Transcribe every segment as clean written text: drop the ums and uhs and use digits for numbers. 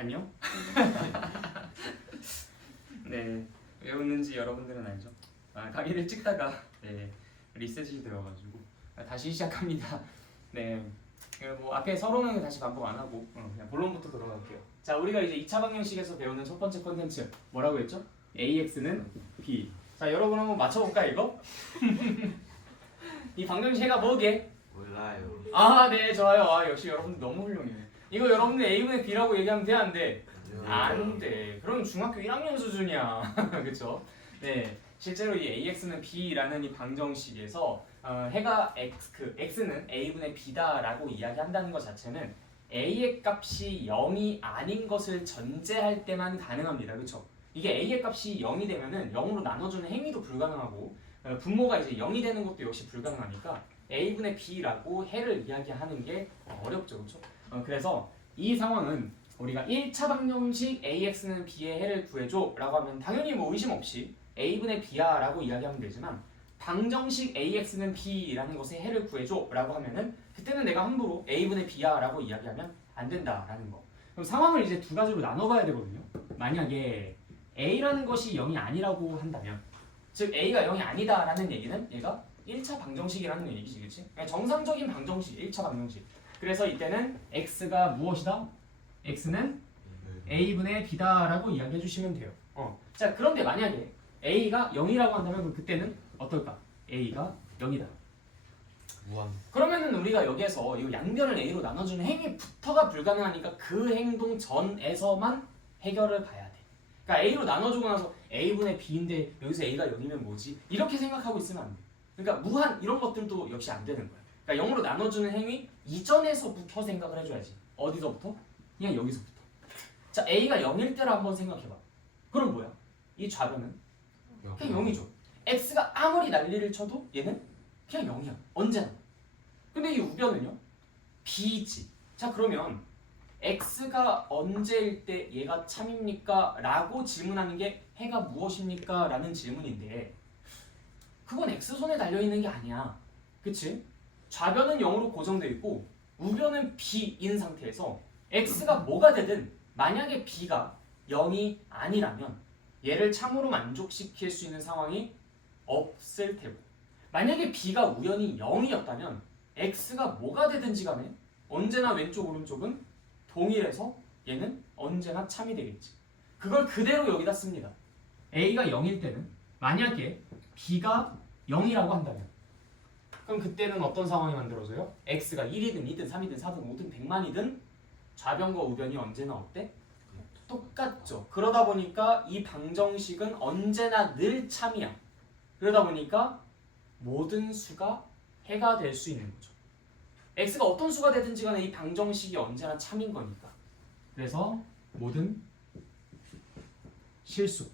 안녕? 네, 왜 웃는지 여러분들은 알죠? 강의를 찍다가 네, 리셋이 되어가지고 다시 시작합니다. 네, 뭐 앞에 서론은 다시 반복 안 하고 그냥 본론부터 들어갈게요. 자, 우리가 이제 2차 방정식에서 배우는 첫 번째 컨텐츠 뭐라고 했죠? AX는 B. 자, 여러분 한번 맞춰볼까 이거? 이 방정식 가 뭐게? 몰라요. 네, 좋아요. 역시 여러분들 너무 훌륭해. 이거 여러분들 A분의 B라고 얘기하면 돼, 안 돼? 안 돼. 그럼 중학교 1학년 수준이야. 그쵸? 네, 실제로 이 AX는 B라는 이 방정식에서 해가 X는 A분의 B다라고 이야기한다는 것 자체는 A의 값이 0이 아닌 것을 전제할 때만 가능합니다. 그쵸? 이게 A의 값이 0이 되면은 0으로 나눠주는 행위도 불가능하고 분모가 이제 0이 되는 것도 역시 불가능하니까 A분의 B라고 해를 이야기하는 게 어렵죠. 그쵸? 그래서 이 상황은 우리가 1차 방정식 AX는 B의 해를 구해줘 라고 하면 당연히 뭐 의심 없이 A분의 B야 라고 이야기하면 되지만 방정식 AX는 B라는 것의 해를 구해줘 라고 하면은 그때는 내가 함부로 A분의 B야 라고 이야기하면 안 된다라는 거. 그럼 상황을 이제 두 가지로 나눠봐야 되거든요. 만약에 A라는 것이 0이 아니라고 한다면 즉 A가 0이 아니다 라는 얘기는 얘가 1차 방정식이라는 얘기지, 그치? 정상적인 방정식, 1차 방정식. 그래서 이때는 X가 무엇이다? X는 A분의 B다라고 이야기해 주시면 돼요. 자, 그런데 만약에 A가 0이라고 한다면 그럼 그때는 어떨까? A가 0이다. 무한. 그러면은 우리가 여기에서 이 양변을 A로 나눠주는 행위부터가 불가능하니까 그 행동 전에서만 해결을 봐야 돼. 그러니까 A로 나눠주고 나서 A분의 B인데 여기서 A가 0이면 뭐지? 이렇게 생각하고 있으면 안 돼. 그러니까 무한 이런 것들도 역시 안 되는 거야. 그러니까 0으로 나눠주는 행위 이전에서부터 생각을 해줘야지. 어디서부터? 그냥 여기서부터. 자, A가 0일 때를 한번 생각해봐. 그럼 뭐야? 이 좌변은 그냥 0이죠. X가 아무리 난리를 쳐도 얘는 그냥 0이야. 언제나. 근데 이 우변은요? B지. 자, 그러면 X가 언제일 때 얘가 참입니까? 라고 질문하는 게 해가 무엇입니까? 라는 질문인데 그건 X선에 달려있는 게 아니야. 그치? 좌변은 0으로 고정되어 있고 우변은 B인 상태에서 X가 뭐가 되든 만약에 B가 0이 아니라면 얘를 참으로 만족시킬 수 있는 상황이 없을 테고 만약에 B가 우연히 0이었다면 X가 뭐가 되든지 간에 언제나 왼쪽 오른쪽은 동일해서 얘는 언제나 참이 되겠지. 그걸 그대로 여기다 씁니다. A가 0일 때는 만약에 B가 0이라고 한다면 그럼 그때는 어떤 상황이 만들어져요? X가 1이든 2든 3이든 4든 5든 100만이든 좌변과 우변이 언제나 어때? 똑같죠. 그러다 보니까 이 방정식은 언제나 늘 참이야. 그러다 보니까 모든 수가 해가 될 수 있는 거죠. X가 어떤 수가 되든지 간에 이 방정식이 언제나 참인 거니까. 그래서 모든 실수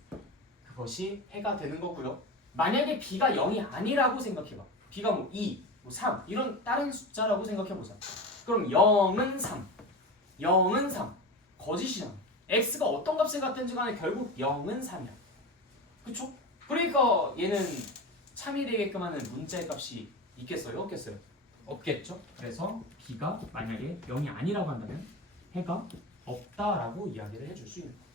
그것이 해가 되는 거고요. 만약에 B가 0이 아니라고 생각해봐. B가 뭐 2, 뭐 3 이런 다른 숫자라고 생각해보자. 그럼 0은 3, 0은 3 거짓이잖아. X가 어떤 값을 갖든지 간에 결국 0은 3이야. 그쵸? 그러니까 얘는 참이 되게끔 하는 문자의 값이 있겠어요? 없겠어요? 없겠죠? 그래서 B가 만약에 0이 아니라고 한다면 해가 없다라고 이야기를 해줄 수 있는 거예요.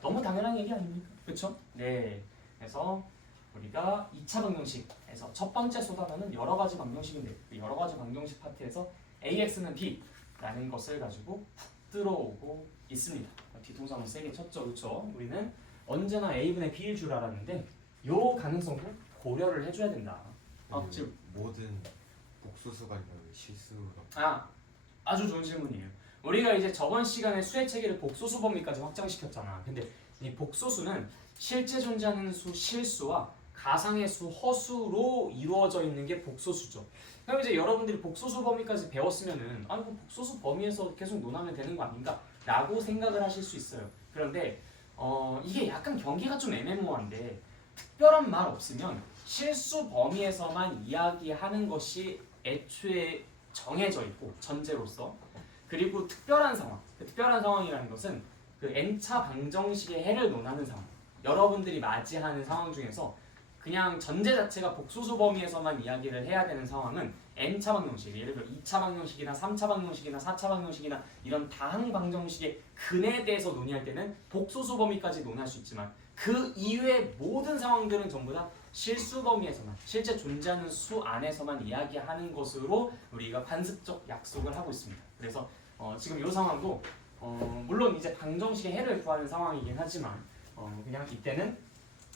너무 당연한 얘기 아닙니까? 그쵸? 네. 그래서 우리가 2차 방정식에서 첫 번째 소단어는 여러 가지 방정식인데 그 여러 가지 방정식 파트에서 AX는 B라는 것을 가지고 훅 들어오고 있습니다. 뒤통수 세게 쳤죠, 그렇죠? 우리는 언제나 A분의 B일 줄 알았는데 요 가능성도 고려를 해줘야 된다. 지금 모든 복수수가 있는 실수가. 아주 좋은 질문이에요. 우리가 이제 저번 시간에 수의 체계를 복소수 범위까지 확장시켰잖아. 근데 이 복소수는 실제 존재하는 수 실수와 가상의 수 허수로 이루어져 있는 게 복소수죠. 그럼 이제 여러분들이 복소수 범위까지 배웠으면은 뭐 복소수 범위에서 계속 논하면 되는 거 아닌가? 라고 생각을 하실 수 있어요. 그런데 이게 약간 경계가 좀 애매모호한데 특별한 말 없으면 실수 범위에서만 이야기하는 것이 애초에 정해져 있고 전제로서 그리고 특별한 상황, 특별한 상황이라는 것은 그 n차 방정식의 해를 논하는 상황 여러분들이 맞이하는 상황 중에서 그냥 전제 자체가 복소수 범위에서만 이야기를 해야 되는 상황은 n차 방정식, 예를 들어 2차 방정식이나 3차 방정식이나 4차 방정식이나 이런 다항 방정식의 근에 대해서 논의할 때는 복소수 범위까지 논할 수 있지만 그 이외의 모든 상황들은 전부 다 실수 범위에서만, 실제 존재하는 수 안에서만 이야기하는 것으로 우리가 관습적 약속을 하고 있습니다. 그래서 지금 이 상황도 물론 이제 방정식의 해를 구하는 상황이긴 하지만 그냥 이때는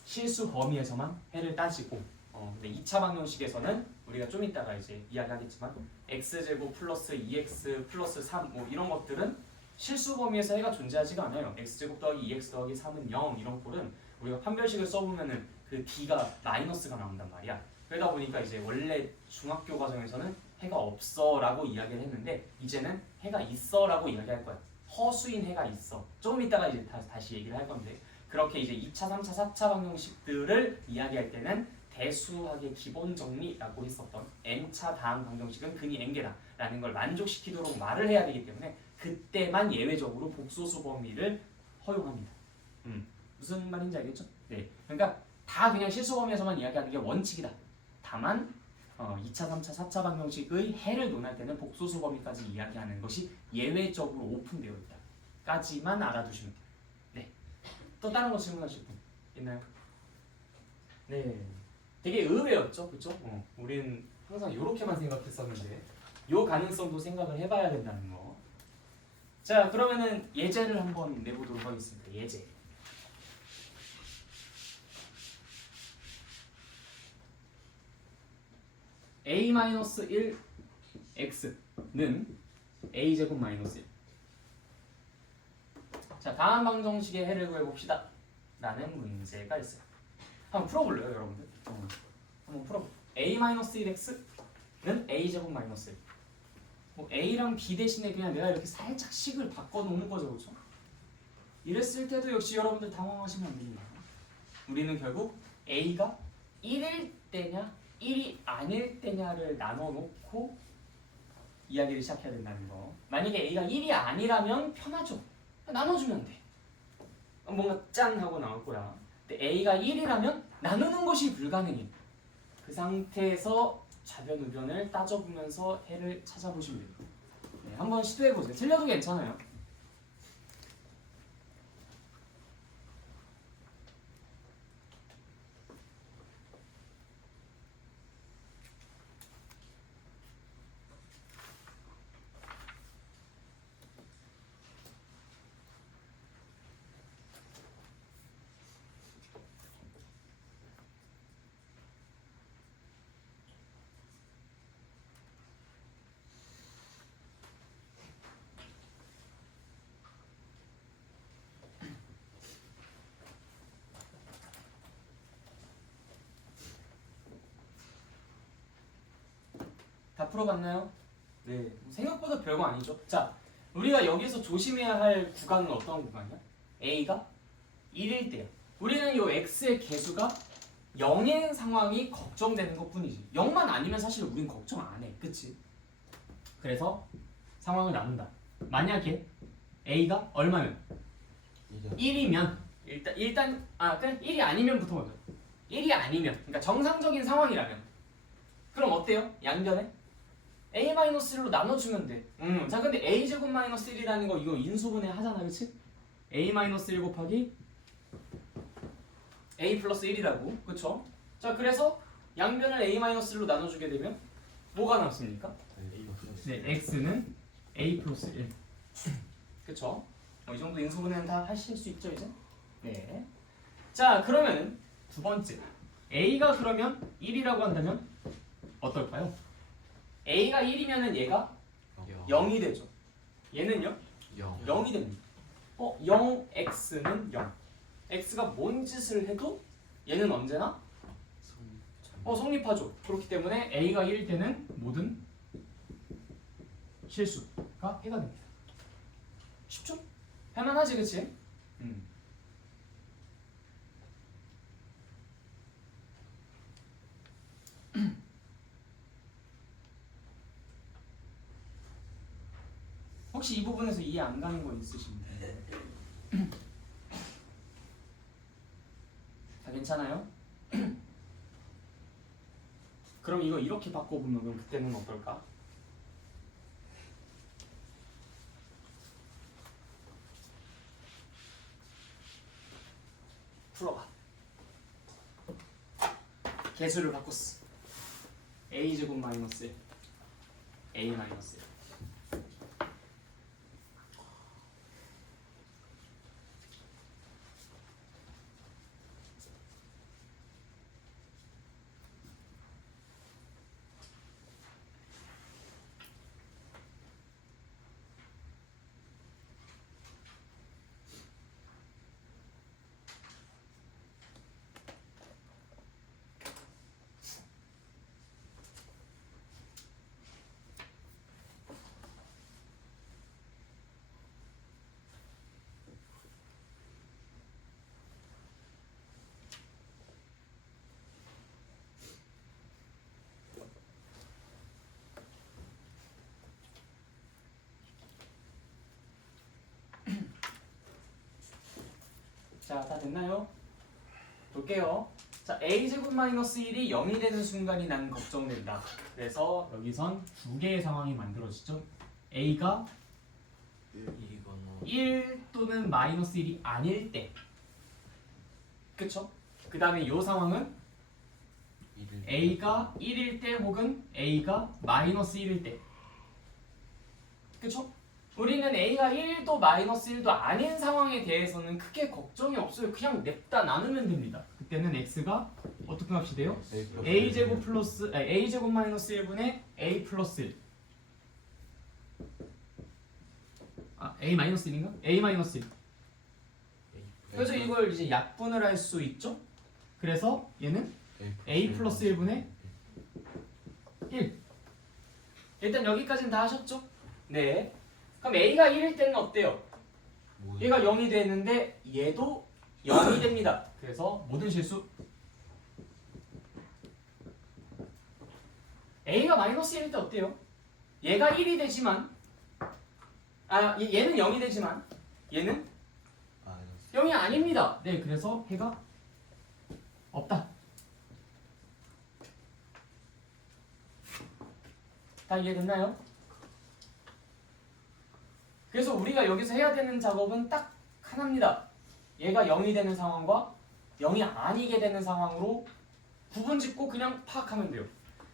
실수 범위에서만 해를 따지고 근데 2차 방정식에서는 우리가 좀 이따가 이제 이야기하겠지만 x제곱 플러스 2x 플러스 3 뭐 이런 것들은 실수 범위에서 해가 존재하지가 않아요. x제곱 더하기 2x 더하기 3은 0 이런 꼴은 우리가 판별식을 써보면은 그 d가 마이너스가 나온단 말이야. 그러다 보니까 이제 원래 중학교 과정에서는 해가 없어라고 이야기를 했는데 이제는 해가 있어라고 이야기할 거야. 허수인 해가 있어. 조금 이따가 이제 다시 얘기를 할 건데 그렇게 이제 2차, 3차, 4차 방정식들을 이야기할 때는 대수학의 기본 정리라고 했었던 n차 다항 방정식은 근이 n개다라는 걸 만족시키도록 말을 해야 되기 때문에 그때만 예외적으로 복소수 범위를 허용합니다. 무슨 말인지 알겠죠? 네. 그러니까 다 그냥 실수 범위에서만 이야기하는 게 원칙이다. 다만 2차, 3차, 4차 방정식의 해를 논할 때는 복소수 범위까지 이야기하는 것이 예외적으로 오픈되어 있다. 까지만 알아두시면 돼요. 네. 또 다른 거 질문하실 분 있나요? 네. 되게 의외였죠, 그렇죠? 우리는 항상 이렇게만 생각했었는데 요 가능성도 생각을 해봐야 된다는 거. 자, 그러면은 예제를 한번 내보도록 하겠습니다. 예제. a-1 x는 a제곱 마이너스 1. 자, 다음 방정식의 해를 구해봅시다. 라는 문제가 있어요. 한번 풀어볼래요, 여러분들? 한번 풀어볼게요. a-1x는 a제곱 마이너스 1. 뭐 a랑 b 대신에 그냥 내가 이렇게 살짝 식을 바꿔놓는 거죠, 그렇죠? 이랬을 때도 역시 여러분들 당황하시면 안 됩니다. 우리는 결국 a가 1일 때냐 1이 아닐 때냐를 나눠놓고 이야기를 시작해야 된다는 거. 만약에 a가 1이 아니라면 편하죠. 나눠주면 돼. 뭔가 짠 하고 나올 거야. 근데 a가 1이라면 나누는 것이 불가능해. 그 상태에서 좌변 우변을 따져보면서 해를 찾아보시면 돼요. 네, 한번 시도해보세요. 틀려도 괜찮아요. 다 풀어봤나요? 네. 생각보다 별거 아니죠. 자, 우리가 여기서 조심해야 할 구간은 어떤 구간이야? a가 1일 때야. 우리는 이 x의 개수가 0인 상황이 걱정되는 것 뿐이지. 0만 아니면 사실 우린 걱정 안 해. 그치? 그래서 상황을 나눈다. 만약에 a가 얼마면? 1이면 일단 그래 1이 아니면부터 먼저. 1이 아니면 그러니까 정상적인 상황이라면 그럼 어때요? 양변에 a-1로 나눠주면 돼. 자, 근데 a제곱 마이너스 1이라는 거 이거 인수분해 하잖아, 그치? a-1 곱하기 a 플러스 1이라고, 그쵸? 자, 그래서 양변을 a-1로 나눠주게 되면 뭐가 남습니까? 네, x는 a 플러스 1. 그쵸? 이 정도 인수분해는 다 하실 수 있죠, 이제? 네. 자, 그러면 두 번째. a가 그러면 1이라고 한다면 어떨까요? a가 1이면은 얘가 0이 되죠. 얘는요? 0이 됩니다. 0x는 0. x가 뭔 짓을 해도 얘는 언제나 성립하죠. 그렇기 때문에 a가 1일 때는 모든 실수가 해가 됩니다. 쉽죠? 할만하지, 그치? 혹시 이 부분에서 이해 안 가는 거 있으신가요? 다 괜찮아요? 그럼 이거 이렇게 바꿔보면 그럼 그때는 어떨까? 풀어봐. 개수를 바꿨어. a제곱 마이너스 1 a 마이너스 1. 자, 다 됐나요? 볼게요. 자, a제곱 마이너스 1이 0이 되는 순간이 난 걱정된다. 그래서 여기선 두 개의 상황이 만들어지죠. a가 1이거나 1 또는 마이너스 1이 아닐 때. 그쵸? 그 다음에 이 상황은 a가 1일 때 혹은 a가 마이너스 1일 때. 그쵸? 우리는 a가 1도 마이너스 1도 아닌 상황에 대해서는 크게 걱정이 없어요. 그냥 냅다 나누면 됩니다. 그때는 x가 어떻게 값이 돼요? a제곱 플러스 a제곱 마이너스 1분의 a 플러스 1. 아, a 마이너스 1인가? a 마이너스 1. 그래서 이걸 이제 약분을 할 수 있죠? 그래서 얘는 a 플러스 1분의 1. 일단 여기까지는 다 하셨죠? 네. 그럼 a가 1일 때는 어때요? 얘가 0이 되는데 얘도 0이 됩니다. 그래서 모든 실수 a가 마이너스 1일 때 어때요? 얘가 1이 되지만 얘는 0이 되지만 얘는 0이 아닙니다. 네, 그래서 해가 없다. 다 이해됐나요? 그래서 우리가 여기서 해야 되는 작업은 딱 하나입니다. 얘가 0이 되는 상황과 0이 아니게 되는 상황으로 구분짓고 그냥 파악하면 돼요.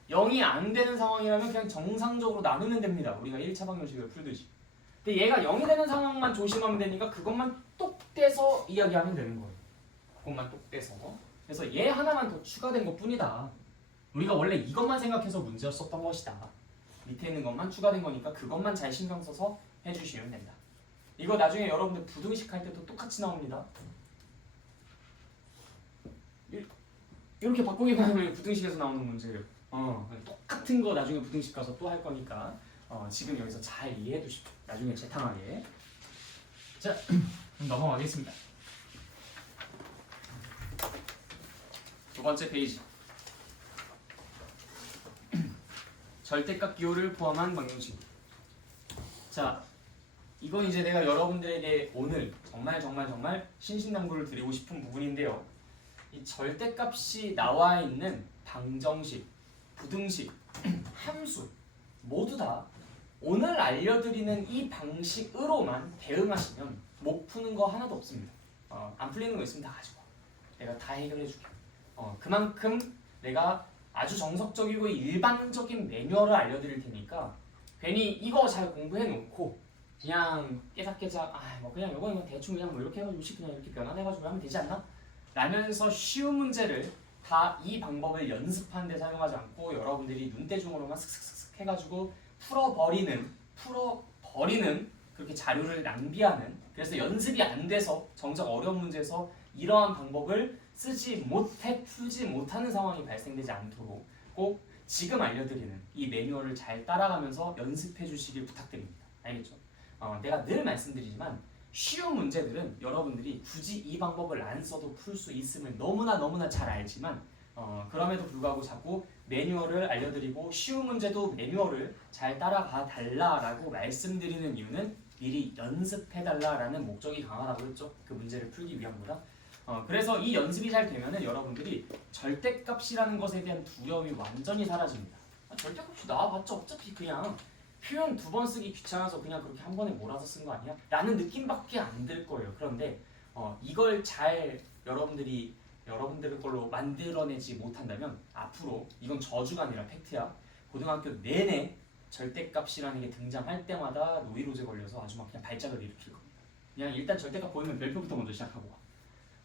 0이 안 되는 상황이라면 그냥 정상적으로 나누면 됩니다. 우리가 1차 방정식을 풀듯이. 근데 얘가 0이 되는 상황만 조심하면 되니까 그것만 똑 떼서 이야기하면 되는 거예요. 그것만 똑 떼서. 그래서 얘 하나만 더 추가된 것 뿐이다. 우리가 원래 이것만 생각해서 문제였었던 것이다. 밑에 있는 것만 추가된 거니까 그것만 잘 신경 써서 해주시면 된다. 이거 나중에 여러분들 부등식 할 때도 똑같이 나옵니다. 이렇게 바꾸기만 하면 부등식에서 나오는 문제예요. 똑같은 거 나중에 부등식 가서 또 할 거니까 지금 여기서 잘 이해해 두십시오. 나중에 재탕하게. 자, 그럼 넘어가겠습니다. 두 번째 페이지. 절대값 기호를 포함한 방정식. 자, 이건 이제 내가 여러분들에게 오늘 정말 신신당부를 드리고 싶은 부분인데요. 이 절대값이 나와 있는 방정식, 부등식, 함수 모두 다 오늘 알려드리는 이 방식으로만 대응하시면 못 푸는 거 하나도 없습니다. 안 풀리는 거 있으면 다 가지고 내가 다 해결해 줄게. 그만큼 내가 아주 정석적이고 일반적인 매뉴얼을 알려드릴 테니까 괜히 이거 잘 공부해 놓고 그냥 깨작깨작 뭐 그냥 이거 대충 그냥 뭐 이렇게 해가지고 그냥 이렇게 변환해가지고 하면 되지 않나? 라면서 쉬운 문제를 다 이 방법을 연습하는 데 사용하지 않고 여러분들이 눈대중으로만 슥슥슥 해가지고 풀어버리는 그렇게 자료를 낭비하는, 그래서 연습이 안 돼서 정작 어려운 문제에서 이러한 방법을 풀지 못하는 상황이 발생되지 않도록 꼭 지금 알려드리는 이 매뉴얼을 잘 따라가면서 연습해 주시길 부탁드립니다. 알겠죠? 내가 늘 말씀드리지만 쉬운 문제들은 여러분들이 굳이 이 방법을 안 써도 풀 수 있음을 너무나 잘 알지만 그럼에도 불구하고 자꾸 매뉴얼을 알려드리고 쉬운 문제도 매뉴얼을 잘 따라가 달라라고 말씀드리는 이유는 미리 연습해달라라는 목적이 강하다고 했죠. 그 문제를 풀기 위함보다. 그래서 이 연습이 잘 되면은 여러분들이 절대값이라는 것에 대한 두려움이 완전히 사라집니다. 절대값이 나와봤자 어차피 그냥 표현 두 번 쓰기 귀찮아서 그냥 그렇게 한 번에 몰아서 쓴 거 아니야? 라는 느낌밖에 안 들 거예요. 그런데 이걸 잘 여러분들 걸로 만들어내지 못한다면 앞으로 이건 저주가 아니라 팩트야. 고등학교 내내 절대값이라는 게 등장할 때마다 노이로제 걸려서 아주 막 그냥 발작을 일으킬 겁니다. 그냥 일단 절대값 보이면 별표부터 먼저 시작하고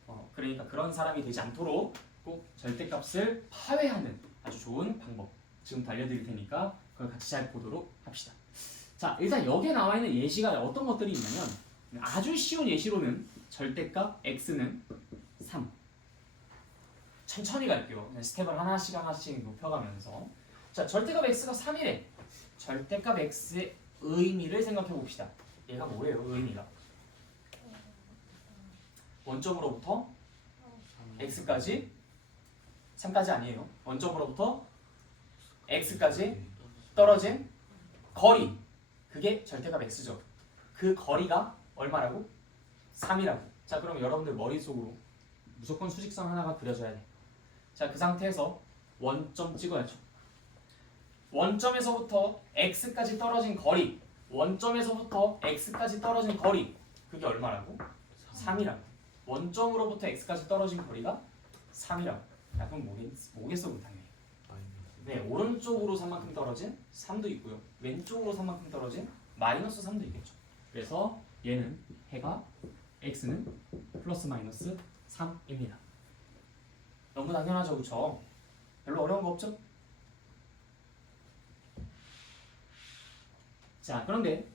와. 그러니까 그런 사람이 되지 않도록 꼭 절대값을 파괴하는 아주 좋은 방법 지금부터 알려드릴 테니까 그걸 같이 잘 보도록 합시다. 자, 일단 여기에 나와 있는 예시가 어떤 것들이 있냐면 아주 쉬운 예시로는 절대값 x는 3. 천천히 갈게요. 그냥 스텝을 하나씩 높여가면서 자, 절대값 x가 3이래. 절대값 x의 의미를 생각해 봅시다. 얘가 뭐예요? 의미가 원점으로부터 x까지 3까지 아니에요. 원점으로부터 x까지 떨어진 거리, 그게 절대값 x죠. 그 거리가 얼마라고? 3이라고. 자, 그럼 여러분들 머릿속으로 무조건 수직선 하나가 그려져야 돼. 자, 그 상태에서 원점 찍어야죠. 원점에서부터 x까지 떨어진 거리, 원점에서부터 x까지 떨어진 거리, 그게 얼마라고? 3이라고. 원점으로부터 x까지 떨어진 거리가 3이라고. 야, 그럼 뭐겠어 그럼 당연히. 네, 오른쪽으로 3만큼 떨어진 3도 있고요. 왼쪽으로 3만큼 떨어진 마이너스 3도 있겠죠. 그래서 얘는 해가 x는 플러스 마이너스 3입니다. 너무 당연하죠, 그렇죠? 별로 어려운 거 없죠? 자, 그런데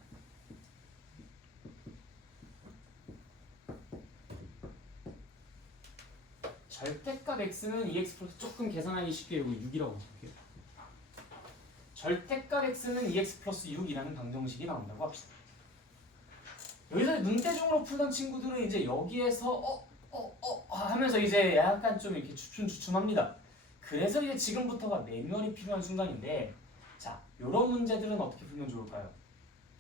절대값 x는 2x 플러스 조금 계산하기 쉽게 이거 6이라고 볼게요. 절대값 x는 2x 플러스 6이라는 방정식이 나온다고 합시다. 여기서 눈대중으로 풀던 친구들은 이제 여기에서 하면서 이제 약간 좀 이렇게 주춤주춤합니다. 그래서 이제 지금부터가 매뉴얼이 필요한 순간인데, 자, 이런 문제들은 어떻게 풀면 좋을까요?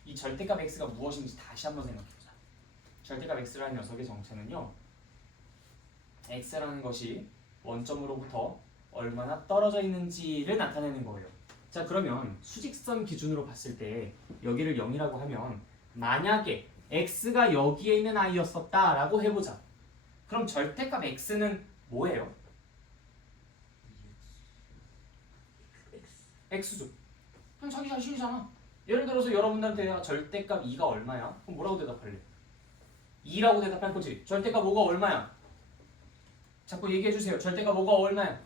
이 절대값 x가 무엇인지 다시 한번 생각해보자. 절대값 x라는 녀석의 정체는요, x라는 것이 원점으로부터 얼마나 떨어져 있는지를 나타내는 거예요. 자, 그러면 수직선 기준으로 봤을 때 여기를 0이라고 하면 만약에 x가 여기에 있는 아이였었다라고 해보자. 그럼 절대값 x는 뭐예요? x죠. 그럼 자기 자신이잖아. 예를 들어서 여러분들한테 내가 절대값 2가 얼마야? 그럼 뭐라고 대답할래? 2라고 대답할 거지. 절대값 5가 얼마야? 자꾸 얘기해주세요. 절대값 5가 얼마야?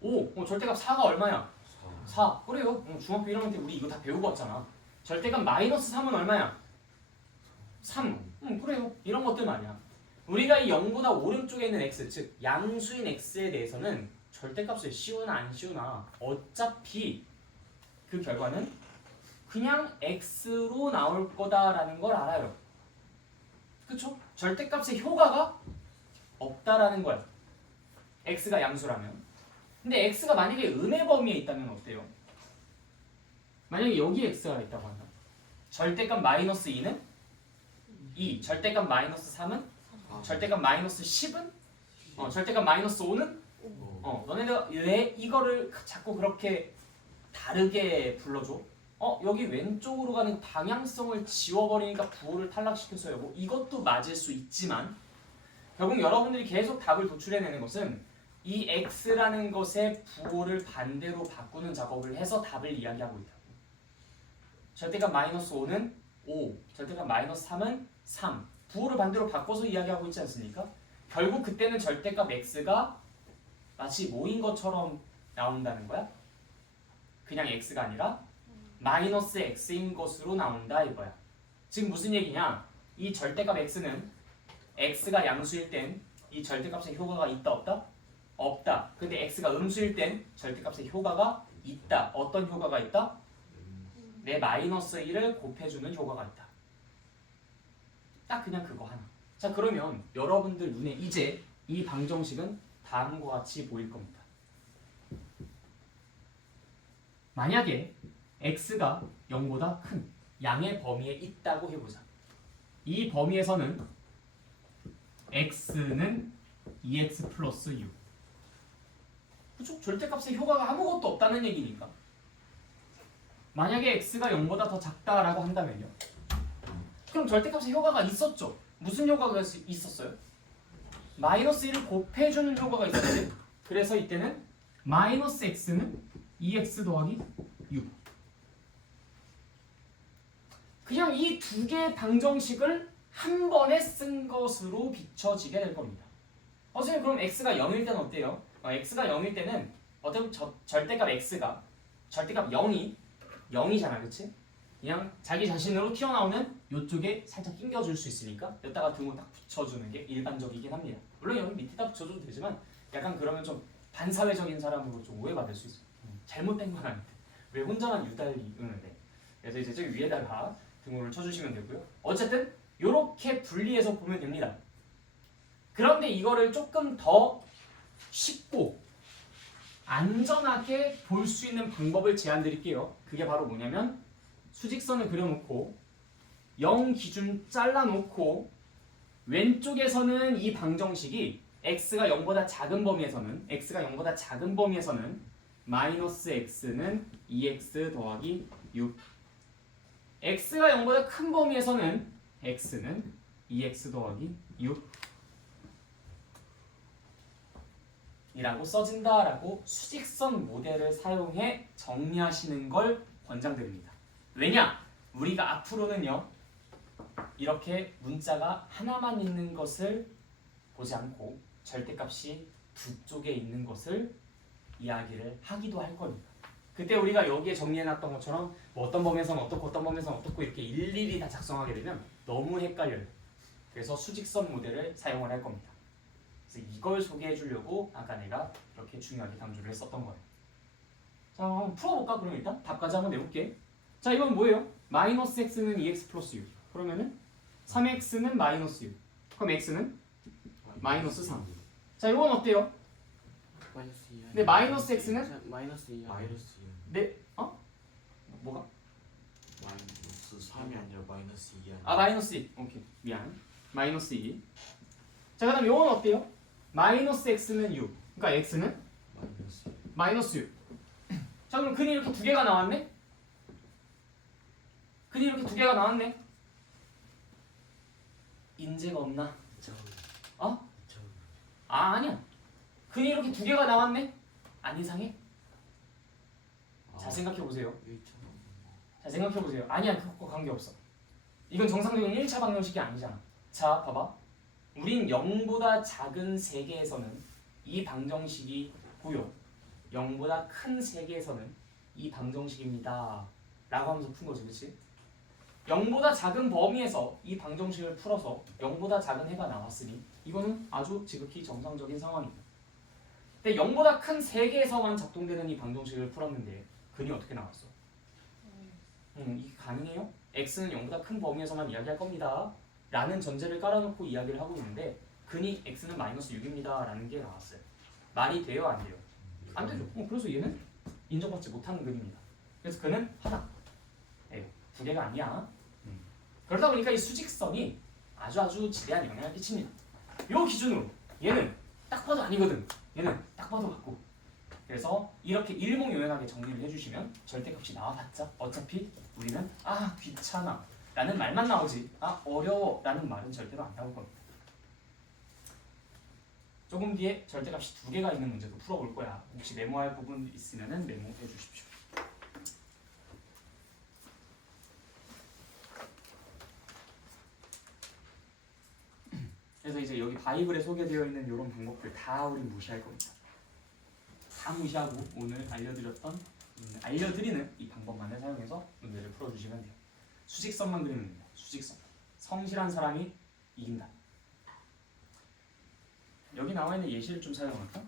5. 절대값 4가 얼마야? 4. 그래요. 중학교 1학년 때 우리 이거 다 배우고 왔잖아. 절대값 마이너스 3은 얼마야? 3. 그래요. 이런 것들 말이야. 우리가 이 0보다 오른쪽에 있는 x, 즉 양수인 x에 대해서는 절대값을 씌우나 안 씌우나 어차피 그 결과는 그냥 x로 나올 거다라는 걸 알아요. 그쵸? 절대값의 효과가 없다라는 거야. x가 양수라면. 근데 x가 만약에 음의 범위에 있다면 어때요? 만약에 여기 x가 있다고 한다. 절대값 마이너스 2는 2, 절대값 마이너스 3은 절대값 마이너스 10은 절대값 마이너스 5는 너네들 왜 이거를 자꾸 그렇게 다르게 불러줘? 여기 왼쪽으로 가는 방향성을 지워버리니까 부호를 탈락시켰어요. 뭐 이것도 맞을 수 있지만 결국 여러분들이 계속 답을 도출해내는 것은 이 x라는 것의 부호를 반대로 바꾸는 작업을 해서 답을 이야기하고 있다고. 절대값 마이너스 5는 5, 절대값 마이너스 3은 3. 부호를 반대로 바꿔서 이야기하고 있지 않습니까? 결국 그때는 절대값 x가 마치 뭐인 것처럼 나온다는 거야? 그냥 x가 아니라 마이너스 x인 것으로 나온다 이거야. 지금 무슨 얘기냐? 이 절대값 x는 x가 양수일 땐 이 절대값의 효과가 있다 없다? 없다. 근데 x가 음수일 땐 절대값의 효과가 있다. 어떤 효과가 있다? 내 마이너스 1을 곱해주는 효과가 있다. 딱 그냥 그거 하나. 자, 그러면 여러분들 눈에 이제 이 방정식은 다음과 같이 보일 겁니다. 만약에 x가 0보다 큰 양의 범위에 있다고 해보자. 이 범위에서는 x는 2x 플러스 6. 그쵸? 절대값의 효과가 아무것도 없다는 얘기니까. 만약에 x가 0보다 더 작다라고 한다면요. 그럼 절대값의 효과가 있었죠. 무슨 효과가 있었어요? 마이너스 1을 곱해주는 효과가 있었지. 그래서 이때는 마이너스 x는 2x 더하기 6. 그냥 이 두 개의 방정식을 한 번에 쓴 것으로 비춰지게 될 겁니다. 선생님 그럼 x가 0일 때는 어때요? x가 0일 때는 어떤 절대값 x가 절대값 0이잖아, 그치? 그냥 자기 자신으로 튀어나오는 이쪽에 살짝 낑겨줄 수 있으니까 여기다가 등호 딱 붙여주는 게 일반적이긴 합니다. 물론 여기 밑에다 붙여줘도 되지만 약간 그러면 좀 반사회적인 사람으로 좀 오해받을 수 있어요. 잘못된 건 아닌데 왜 혼자만 유달리 돼? 그래서 이제 저기 위에다가 등호를 쳐주시면 되고요. 어쨌든 이렇게 분리해서 보면 됩니다. 그런데 이거를 조금 더 쉽고 안전하게 볼 수 있는 방법을 제안 드릴게요. 그게 바로 뭐냐면 수직선을 그려놓고 0 기준 잘라놓고 왼쪽에서는 이 방정식이 x가 0보다 작은 범위에서는 마이너스 x는 2x 더하기 6 x가 0보다 큰 범위에서는 x는 2x 더하기 6 이라고 써진다라고 수직선 모델을 사용해 정리하시는 걸 권장드립니다. 왜냐? 우리가 앞으로는요 이렇게 문자가 하나만 있는 것을 보지 않고 절대값이 두 쪽에 있는 것을 이야기를 하기도 할 겁니다. 그때 우리가 여기에 정리해놨던 것처럼 뭐 어떤 범위에서는 어떻고 어떤 범위에서는 어떻고 이렇게 일일이 다 작성하게 되면 너무 헷갈려요. 그래서 수직선 모델을 사용을 할 겁니다. 그래서 이걸 소개해 주려고 아까 내가 이렇게 중요하게 강조를 했었던 거예요. 자, 한번 풀어볼까? 그럼 일단 답까지 한번 내볼게. 자, 이건 뭐예요? 마이너스 x는 2x 플러스 6. 그러면은 3x는 마이너스 6. 그럼 x는 마이너스 3. 자, 이건 어때요? 마이너스 2. 근데 마이너스 x는 마이너스 2. 마이너스 2. 네? 뭐가? 마이너스 3이 아니라 마이너스 2야. 마이너스 2. 오케이. 미안. 마이너스 2. 자, 그다음 이건 어때요? 마이너스 x는 6. 그러니까 x는 마이너스 2. 마이너스 6. 자, 그럼 근이 이렇게 두 개가 나왔네? 근이 이렇게 두 개가 나왔네? 인재가 없나? 어? 아니야. 근이 이렇게 두 개가 나왔네? 안 이상해? 자, 생각해보세요. 자, 생각해보세요. 아니야, 그거 관계없어. 이건 정상적인 1차 방정식이 아니잖아. 자, 봐봐. 우린 0보다 작은 세계에서는 이 방정식이 보여. 0보다 큰 세계에서는 이 방정식입니다. 라고 하면서 푼 거지, 그치? 0보다 작은 범위에서 이 방정식을 풀어서 0보다 작은 해가 나왔으니 이거는 아주 지극히 정상적인 상황입니다. 근데 0보다 큰 세계에서만 작동되는 이 방정식을 풀었는데 근이 어떻게 나왔어? 이게 가능해요? x는 0보다 큰 범위에서만 이야기할 겁니다. 라는 전제를 깔아놓고 이야기를 하고 있는데 근이 x는 마이너스 6입니다. 라는 게 나왔어요. 말이 돼요? 안 돼요? 안 되죠. 그래서 얘는 인정받지 못하는 근입니다. 그래서 근은 하나. 두 개가 아니야. 그러다 보니까 이 수직선이 아주 지대한 영향을 끼칩니다. 요 기준으로 얘는 딱 봐도 아니거든. 얘는 딱 봐도 같고. 그래서 이렇게 일목요연하게 정리를 해주시면 절대값이 나와봤자 어차피 우리는 귀찮아 라는 말만 나오지 어려워 라는 말은 절대로 안 나올 겁니다. 조금 뒤에 절대값이 두 개가 있는 문제도 풀어볼 거야. 혹시 메모할 부분 있으면 메모해 주십시오. 그래서 이제 여기 바이블에 소개되어 있는 이런 방법들 다 우린 무시할 겁니다. 다 무시하고 오늘 알려드리는 이 방법만을 사용해서 문제를 풀어주시면 돼요. 수직선만 그리면 됩니다. 수직선. 성실한 사람이 이긴다. 여기 나와 있는 예시를 좀 사용할까?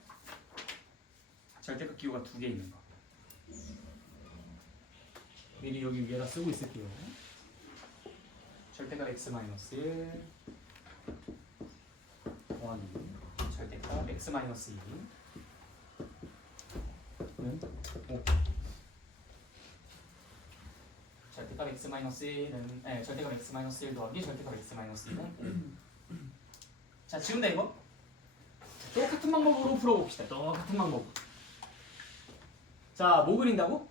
절대값 기호가 두 개 있는 거. 미리 여기 위에다 쓰고 있을게요. 절대값 x-1 더하기 절대값 x-2 는 5. 절대값 x-1은 절대값 x-1 더하기 절대값 x-2는 5. 자, 지운다 이거. 똑같은 방법으로 풀어봅시다. 똑같은 방법. 자, 뭐 그린다고?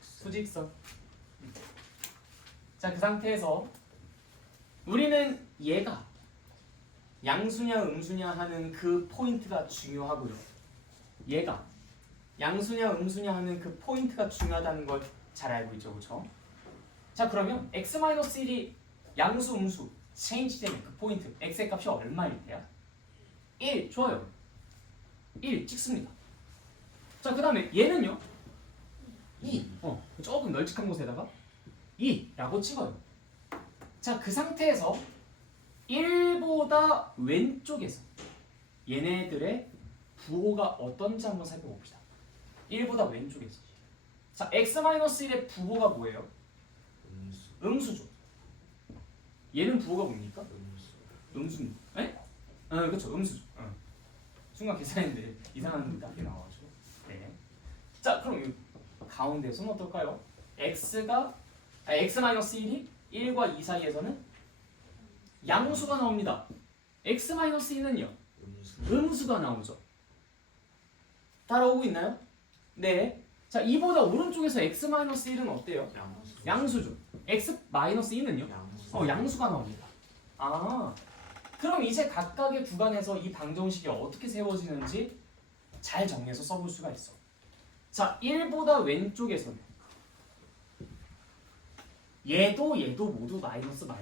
수직선. 자, 그 상태에서 우리는 얘가 양수냐 음수냐 하는 그 포인트가 중요하고요. 얘가 양수냐 음수냐 하는 그 포인트가 중요하다는 걸 잘 알고 있죠, 그렇죠? 자, 그러면 x-1이 양수 음수 체인지 되는 그 포인트 x의 값이 얼마일 때야? 1. 좋아요. 1 찍습니다. 자, 그 다음에 얘는요? 2. 조금 널찍한 곳에다가 2라고 찍어요. 자, 그 상태에서 1보다 왼쪽에서 얘네들의 부호가 어떤지 한번 살펴봅시다. 1보다 왼쪽에서. 자, x-1의 부호가 뭐예요? 음수. 음수죠. 얘는 부호가 뭡니까? 음수. 음수입니다. 에? 그렇죠. 음수죠. 순간 계산했는데 이상한 답이 나와가지고. 네. 자, 그럼 이 가운데서는 어떨까요? x-1이 1과 2 사이에서는 양수가 나옵니다. x-2는요? 음수. 음수가 나오죠. 따라오고 있나요? 네. 자, 이보다 오른쪽에서 x-1은 어때요? 양수. 양수죠. x-2는요? 양수. 양수가 나옵니다. 아, 그럼 이제 각각의 구간에서 이 방정식이 어떻게 세워지는지 잘 정리해서 써볼 수가 있어. 자, 1보다 왼쪽에서는 얘도 모두 마이너스다.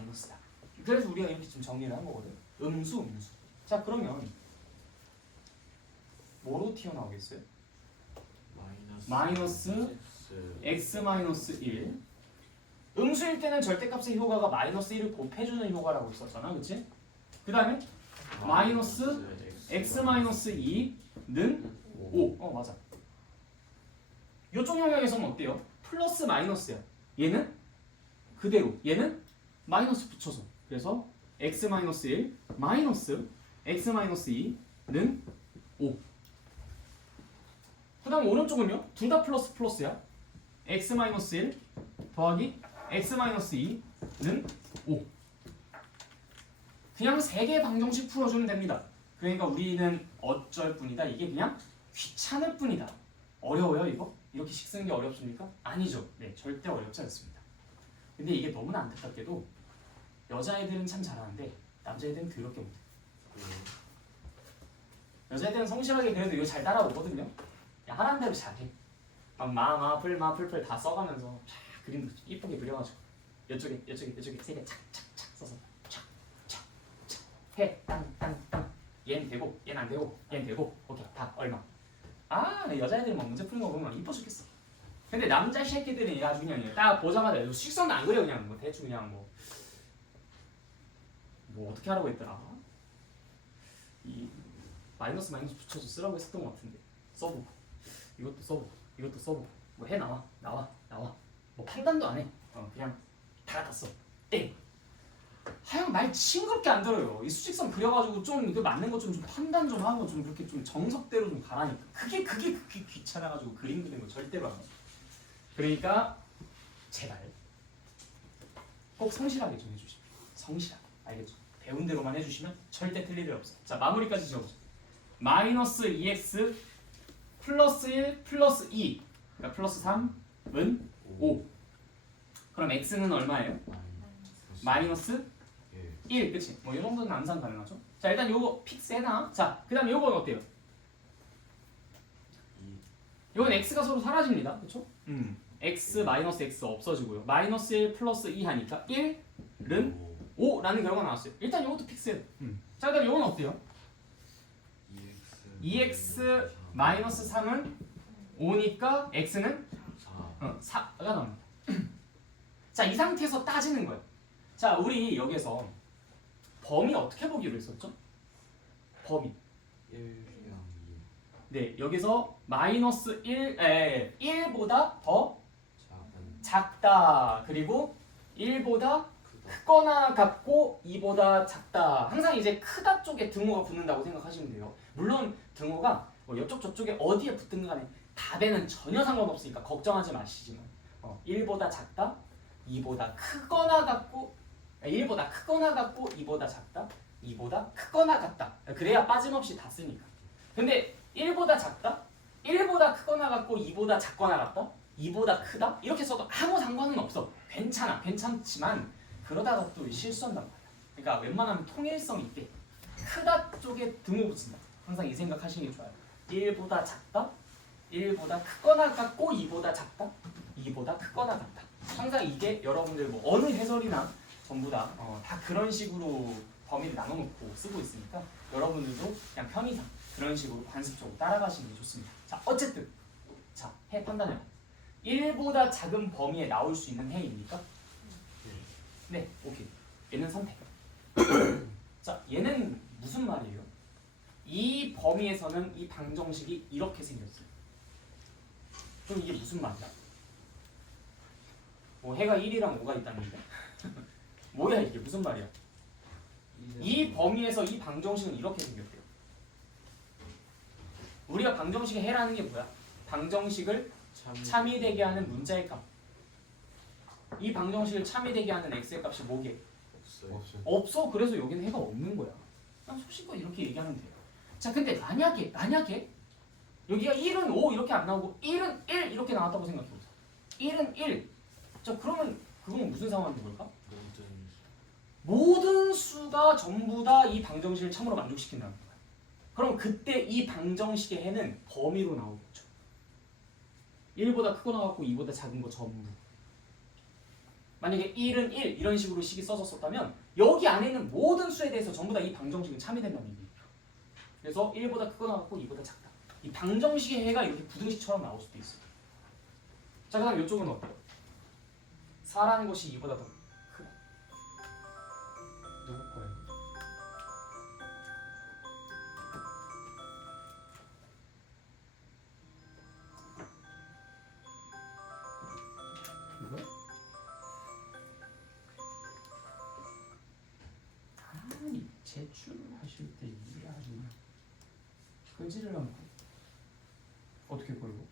그래서 우리가 이렇게 좀 정리를 한 거거든. 음수. 자, 그러면 뭐로 튀어나오겠어요? 마이너스 x-1. 음수일 때는 절대값의 효과가 마이너스 1을 곱해주는 효과라고 있었잖아, 그치? 그 다음에 마이너스 x-2는 5. 맞아. 이쪽 영역에서는 어때요? 플러스 마이너스야. 얘는 그대로. 얘는 마이너스 붙여서. 그래서 x-1 마이너스 x-2는 5. 그 다음 오른쪽은요? 둘 다 플러스야. x-1 더하기 x-2는 5. 그냥 3개의 방정식 풀어주면 됩니다. 그러니까 우리는 어쩔 뿐이다. 이게 그냥 귀찮을 뿐이다. 어려워요 이거? 이렇게 식 쓰는 게 어렵습니까? 아니죠. 네, 절대 어렵지 않습니다. 근데 이게 너무나 안타깝게도 여자애들은 참 잘하는데 남자애들은 더럽게 못해. 여자애들은 성실하게 그래도 이거 잘 따라오거든요. 야, 하라는 대로 잘해. 막 마플 다 써가면서 쫙 그림 이쁘게 그려가지고 이쪽에 3개 착착착 써서 착착착 해 땅 얘는 되고 얘는 안 되고 얘는 되고 오케이 답 얼마. 아, 여자애들이 막 문제 푸는 거 보면 이뻐 죽겠어. 근데 남자 새끼들이 아주 그냥 딱 보자마자 식선도 안 그려. 그냥 뭐 대충 그냥 뭐 어떻게 하라고 했더라. 이 마이너스 붙여서 쓰라고 했었던 것 같은데 써보고 이것도 써보고 뭐 해 나와 뭐 판단도 안 해. 그냥 다 갖다 써. 땡. 하여간 말 징그럽게 안 들어요. 이 수직선 그려가지고 좀 그 맞는 거 좀 판단 좀 하고 좀 그렇게 좀 정석대로 좀 가라니까. 그게 귀찮아가지고 그림 그리는 거 절대로 안 해. 그러니까 제발 꼭 성실하게 좀 해주십시오. 성실하게. 알겠죠? 배운 대로만 해주시면 절대 틀릴 일 없어요. 자, 마무리까지 지어보자. 마이너스 2x 플러스 1 플러스 2 그러니까 플러스 3은 5. 그럼 x는 얼마예요? 마이너스 1. 그치? 뭐 이 정도는 암산 가능하죠? 자, 일단 요거 픽스해놔. 자, 그 다음에 요건 어때요? 요건 x가 서로 사라집니다. 그쵸? x 마이너스 x 없어지고요. 마이너스 1 플러스 2 하니까 1은 5라는 결과가 나왔어요. 일단 요것도 픽스해요. 자, 그 다음에 요건 어때요? 2x 마이너스 3은 5니까 x는 4가 나옵니다. 자, 이 상태에서 따지는 거예요. 자, 우리 여기서 범위 어떻게 보기로 했었죠? 범위. 1이랑 2 네, 여기서 마이너스 1보다 더 작다. 그리고 1보다 크거나 같고 2보다 작다. 항상 이제 크다 쪽에 등호가 붙는다고 생각하시면 돼요. 물론 등호가 뭐 이쪽 저쪽에 어디에 붙든 간에 답에는 전혀 상관없으니까 걱정하지 마시지만 1보다 작다, 2보다 크거나 같고 1보다 크거나 같고 2보다 작다, 2보다 크거나 같다. 그래야 빠짐없이 다 쓰니까. 근데 1보다 작다? 1보다 크거나 같고 2보다 작거나 같다? 2보다 크다? 이렇게 써도 아무 상관은 없어. 괜찮아. 괜찮지만 그러다가 또 실수한단 말이야. 그러니까 웬만하면 통일성 있게 크다 쪽에 등호 붙인다. 항상 이 생각 하시는 게 좋아요. 1보다 작다? 1보다 크거나 같고 2보다 작다? 2보다 크거나 같다. 항상 이게 여러분들 뭐 어느 해설이나 전부 다 그런 식으로 범위를 나눠놓고 쓰고 있으니까 여러분들도 그냥 편의상 그런 식으로 관습적으로 따라가시는 게 좋습니다. 자, 어쨌든 자, 해 판단해요. 1보다 작은 범위에 나올 수 있는 해입니까? 네, 오케이. 얘는 선택. 자, 얘는 무슨 말이에요? 이 범위에서는 이 방정식이 이렇게 생겼어요. 그럼 이게 무슨 말이야? 뭐 해가 1이랑 5가 있다는데? 뭐야 이게 무슨 말이야? 이 범위에서 이 방정식은 이렇게 생겼대요. 우리가 방정식의 해라는 게 뭐야? 방정식을 참이되게 하는 문자의 값. 이 방정식을 참이되게 하는 x의 값이 뭐게? 없어요. 없어. 그래서 여기는 해가 없는 거야. 그냥 소식껏 이렇게 얘기하면 돼요. 자, 근데 만약에 여기가 1은 5 이렇게 안 나오고 1은 1 이렇게 나왔다고 생각해보자. 1은 1. 자, 그러면 그건 무슨 상황인 걸까? 모든 수가 전부 다 이 방정식을 참으로 만족시킨다는 거야. 그럼 그때 이 방정식의 해는 범위로 나오겠죠. 1보다 크거나 같고 2보다 작은 거 전부. 만약에 1은 1 이런 식으로 식이 써졌었다면 여기 안에 있는 모든 수에 대해서 전부 다 이 방정식은 참여된다는 얘기예요. 그래서 1보다 크거나 같고 2보다 작다. 이 방정식의 해가 이렇게 부등식처럼 나올 수도 있어요. 자, 그다음 이쪽은 어때요? 4라는 것이 2보다 더 크다. 누구 거예요? 이거? 아니 제출하실 때 이게 아주 끈질을 않고 어떻게 걸고?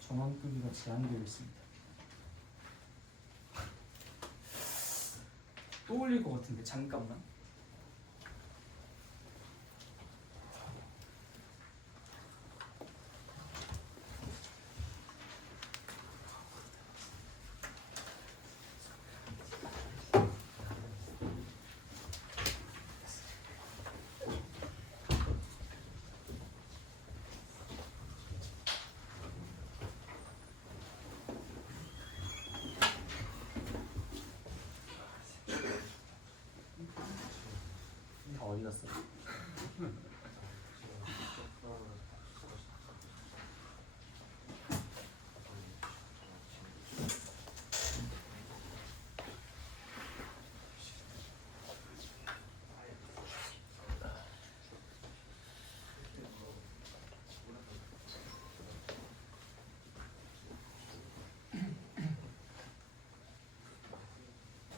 전원 끄기가 제한되어 있습니다. 또 올릴 것 같은데 잠깐만. 다 어디 갔어?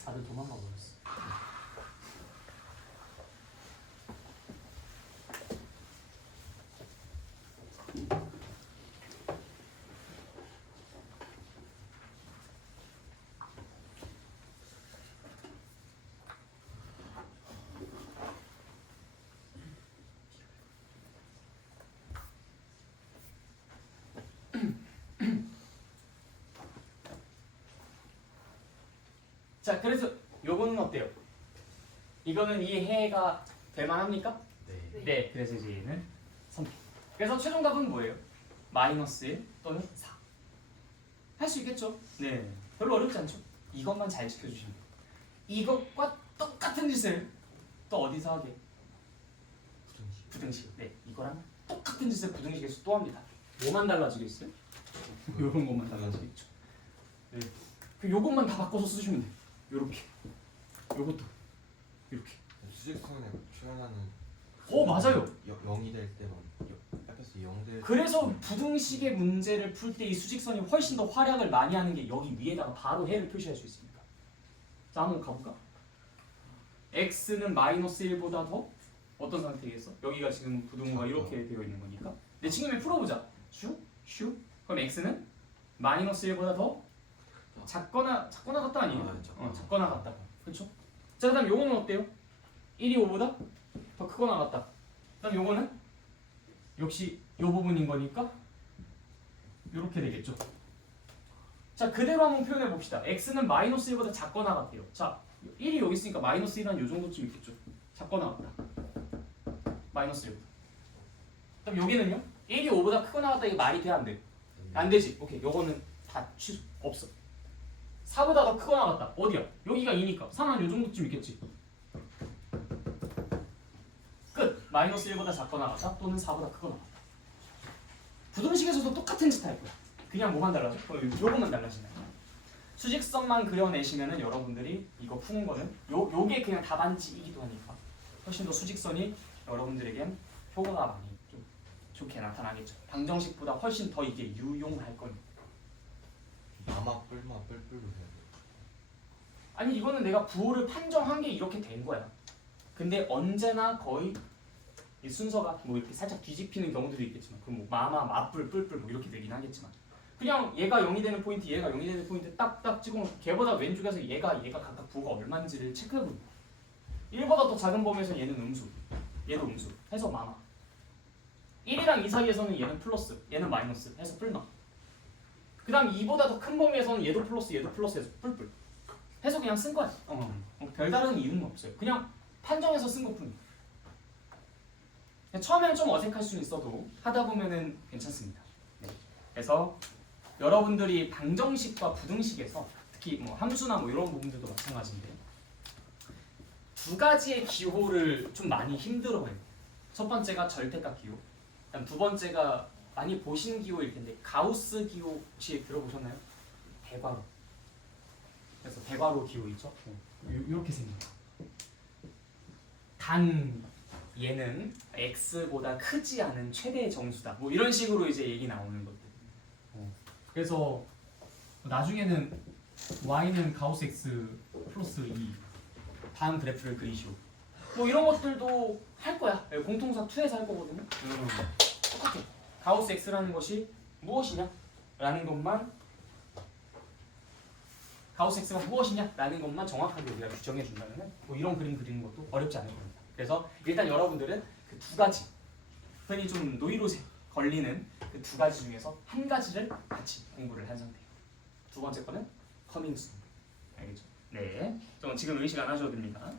다들 도망가 버렸어. 자, 그래서 요거는 어때요? 이거는 이 해가 될 만합니까? 네. 네, 그래서 이제 얘는 선택. 그래서 최종 답은 뭐예요? 마이너스 1 또는 4. 할 수 있겠죠? 네, 별로 어렵지 않죠? 이것만 잘 지켜주시면 돼요. 이것과 똑같은 짓을 또 어디서 하게? 부등식. 네, 이거랑 똑같은 짓을 부등식에서 또 합니다. 뭐만 달라지겠어요? 요런 것만 달라지겠죠. 네, 그 요것만 다 바꿔서 쓰시면 돼요. 요렇게, 요것도 이렇게. 수직선에 표현하는. 맞아요. 0이 될 때만 약해서 0 될. 그래서 부등식의 문제를 풀 때 이 수직선이 훨씬 더 활약을 많이 하는 게 여기 위에다가 바로 해를 표시할 수 있습니다. 자, 한번 가볼까? x는 마이너스 1보다 더 어떤 상태에서? 여기가 지금 부등호가 이렇게 되어 있는 거니까. 내 친구를 풀어보자. 슈. 그럼 x는 마이너스 1보다 더 작거나 같다 아니에요? 작거나. 작거나 같다. 그렇죠? 자, 그다음 요거는 어때요? 1이 5보다 더 크거나 같다. 그다음 요거는 역시 요 부분인 거니까 요렇게 되겠죠. 자, 그대로 한번 표현해 봅시다. x는 마이너스 1보다 작거나 같아요. 자, 1이 여기 있으니까 마이너스 1은 요 정도쯤 있겠죠. 작거나 같다. 마이너스 1보다. 그럼 여기는요? 1이 5보다 크거나 같다. 이게 말이 돼? 안 돼? 안 되지. 오케이. 요거는 다 취소. 없어. 4보다 더 크거나 같다. 어디야? 여기가 2니까 3은 요 정도쯤 있겠지. 끝. 마이너스 1보다 작거나 같다. 또는 4보다 크거나 같다. 부등식에서도 똑같은 짓 할 거야. 그냥 뭐만 달라져? 요것만 달라지네. 수직선만 그려내시면은 여러분들이 이거 푸는 거는 요게 그냥 답안지이기도 하니까 훨씬 더 수직선이 여러분들에겐 효과가 많이 좀 좋게 나타나겠죠. 방정식보다 훨씬 더 이게 유용할 거니까. 마마 뿔마 뿔뿔로 해야 돼. 아니 이거는 내가 부호를 판정한 게 이렇게 된 거야. 근데 언제나 거의 이 순서가 뭐 이렇게 살짝 뒤집히는 경우도 있겠지만 그 뭐 마마 마뿔 뿔뿔 뭐 이렇게 되긴 하겠지만 그냥 얘가 0이 되는 포인트 얘가 0이 되는 포인트 딱딱 찍으면 걔보다 왼쪽에서 얘가 각각 부호가 얼마인지를 체크해보는 거야. 1보다 더 작은 범위에서 얘는 음수 얘도 음수 해서 마마 1이랑 2 사이에서는 얘는 플러스 얘는 마이너스 해서 뿔마 그 다음 2보다 더 큰 범위에서는 얘도 플러스 해서 뿔뿔 해서 그냥 쓴 거야. 별다른 이유는 없어요. 그냥 판정해서 쓴 것뿐이야. 처음에는 좀 어색할 수 있어도 하다 보면은 괜찮습니다. 네. 그래서 여러분들이 방정식과 부등식에서 특히 뭐 함수나 뭐 이런 부분들도 마찬가지인데 두 가지의 기호를 좀 많이 힘들어해요. 첫 번째가 절대값 기호, 그다음 두 번째가 많이 보신 기호일 텐데 가우스 기호 혹시 들어보셨나요? 대괄호. 그래서 대괄호 기호 있죠? 이렇게 생겨요. 단 얘는 x보다 크지 않은 최대의 정수다. 뭐 이런 식으로 이제 얘기 나오는 것들. 그래서 나중에는 y는 가우스 x 플러스 2 다음 그래프를 그리시오. 뭐 이런 것들도 할 거야. 공통사 2에서 할 거거든요. 똑같아. 가우스 x라는 것이 무엇이냐? 라는 것만 가우스 x가 무엇이냐? 라는 것만 정확하게 우리가 규정해 준다면 뭐 이런 그림 그리는 것도 어렵지 않을 겁니다. 그래서 일단 여러분들은 그 두 가지 흔히 좀 노이로제 걸리는 그 두 가지 중에서 한 가지를 같이 공부를 한 상태예요. 두 번째 거는 커밍순. 알겠죠? 네. 지금 의식 안 하셔도 됩니다.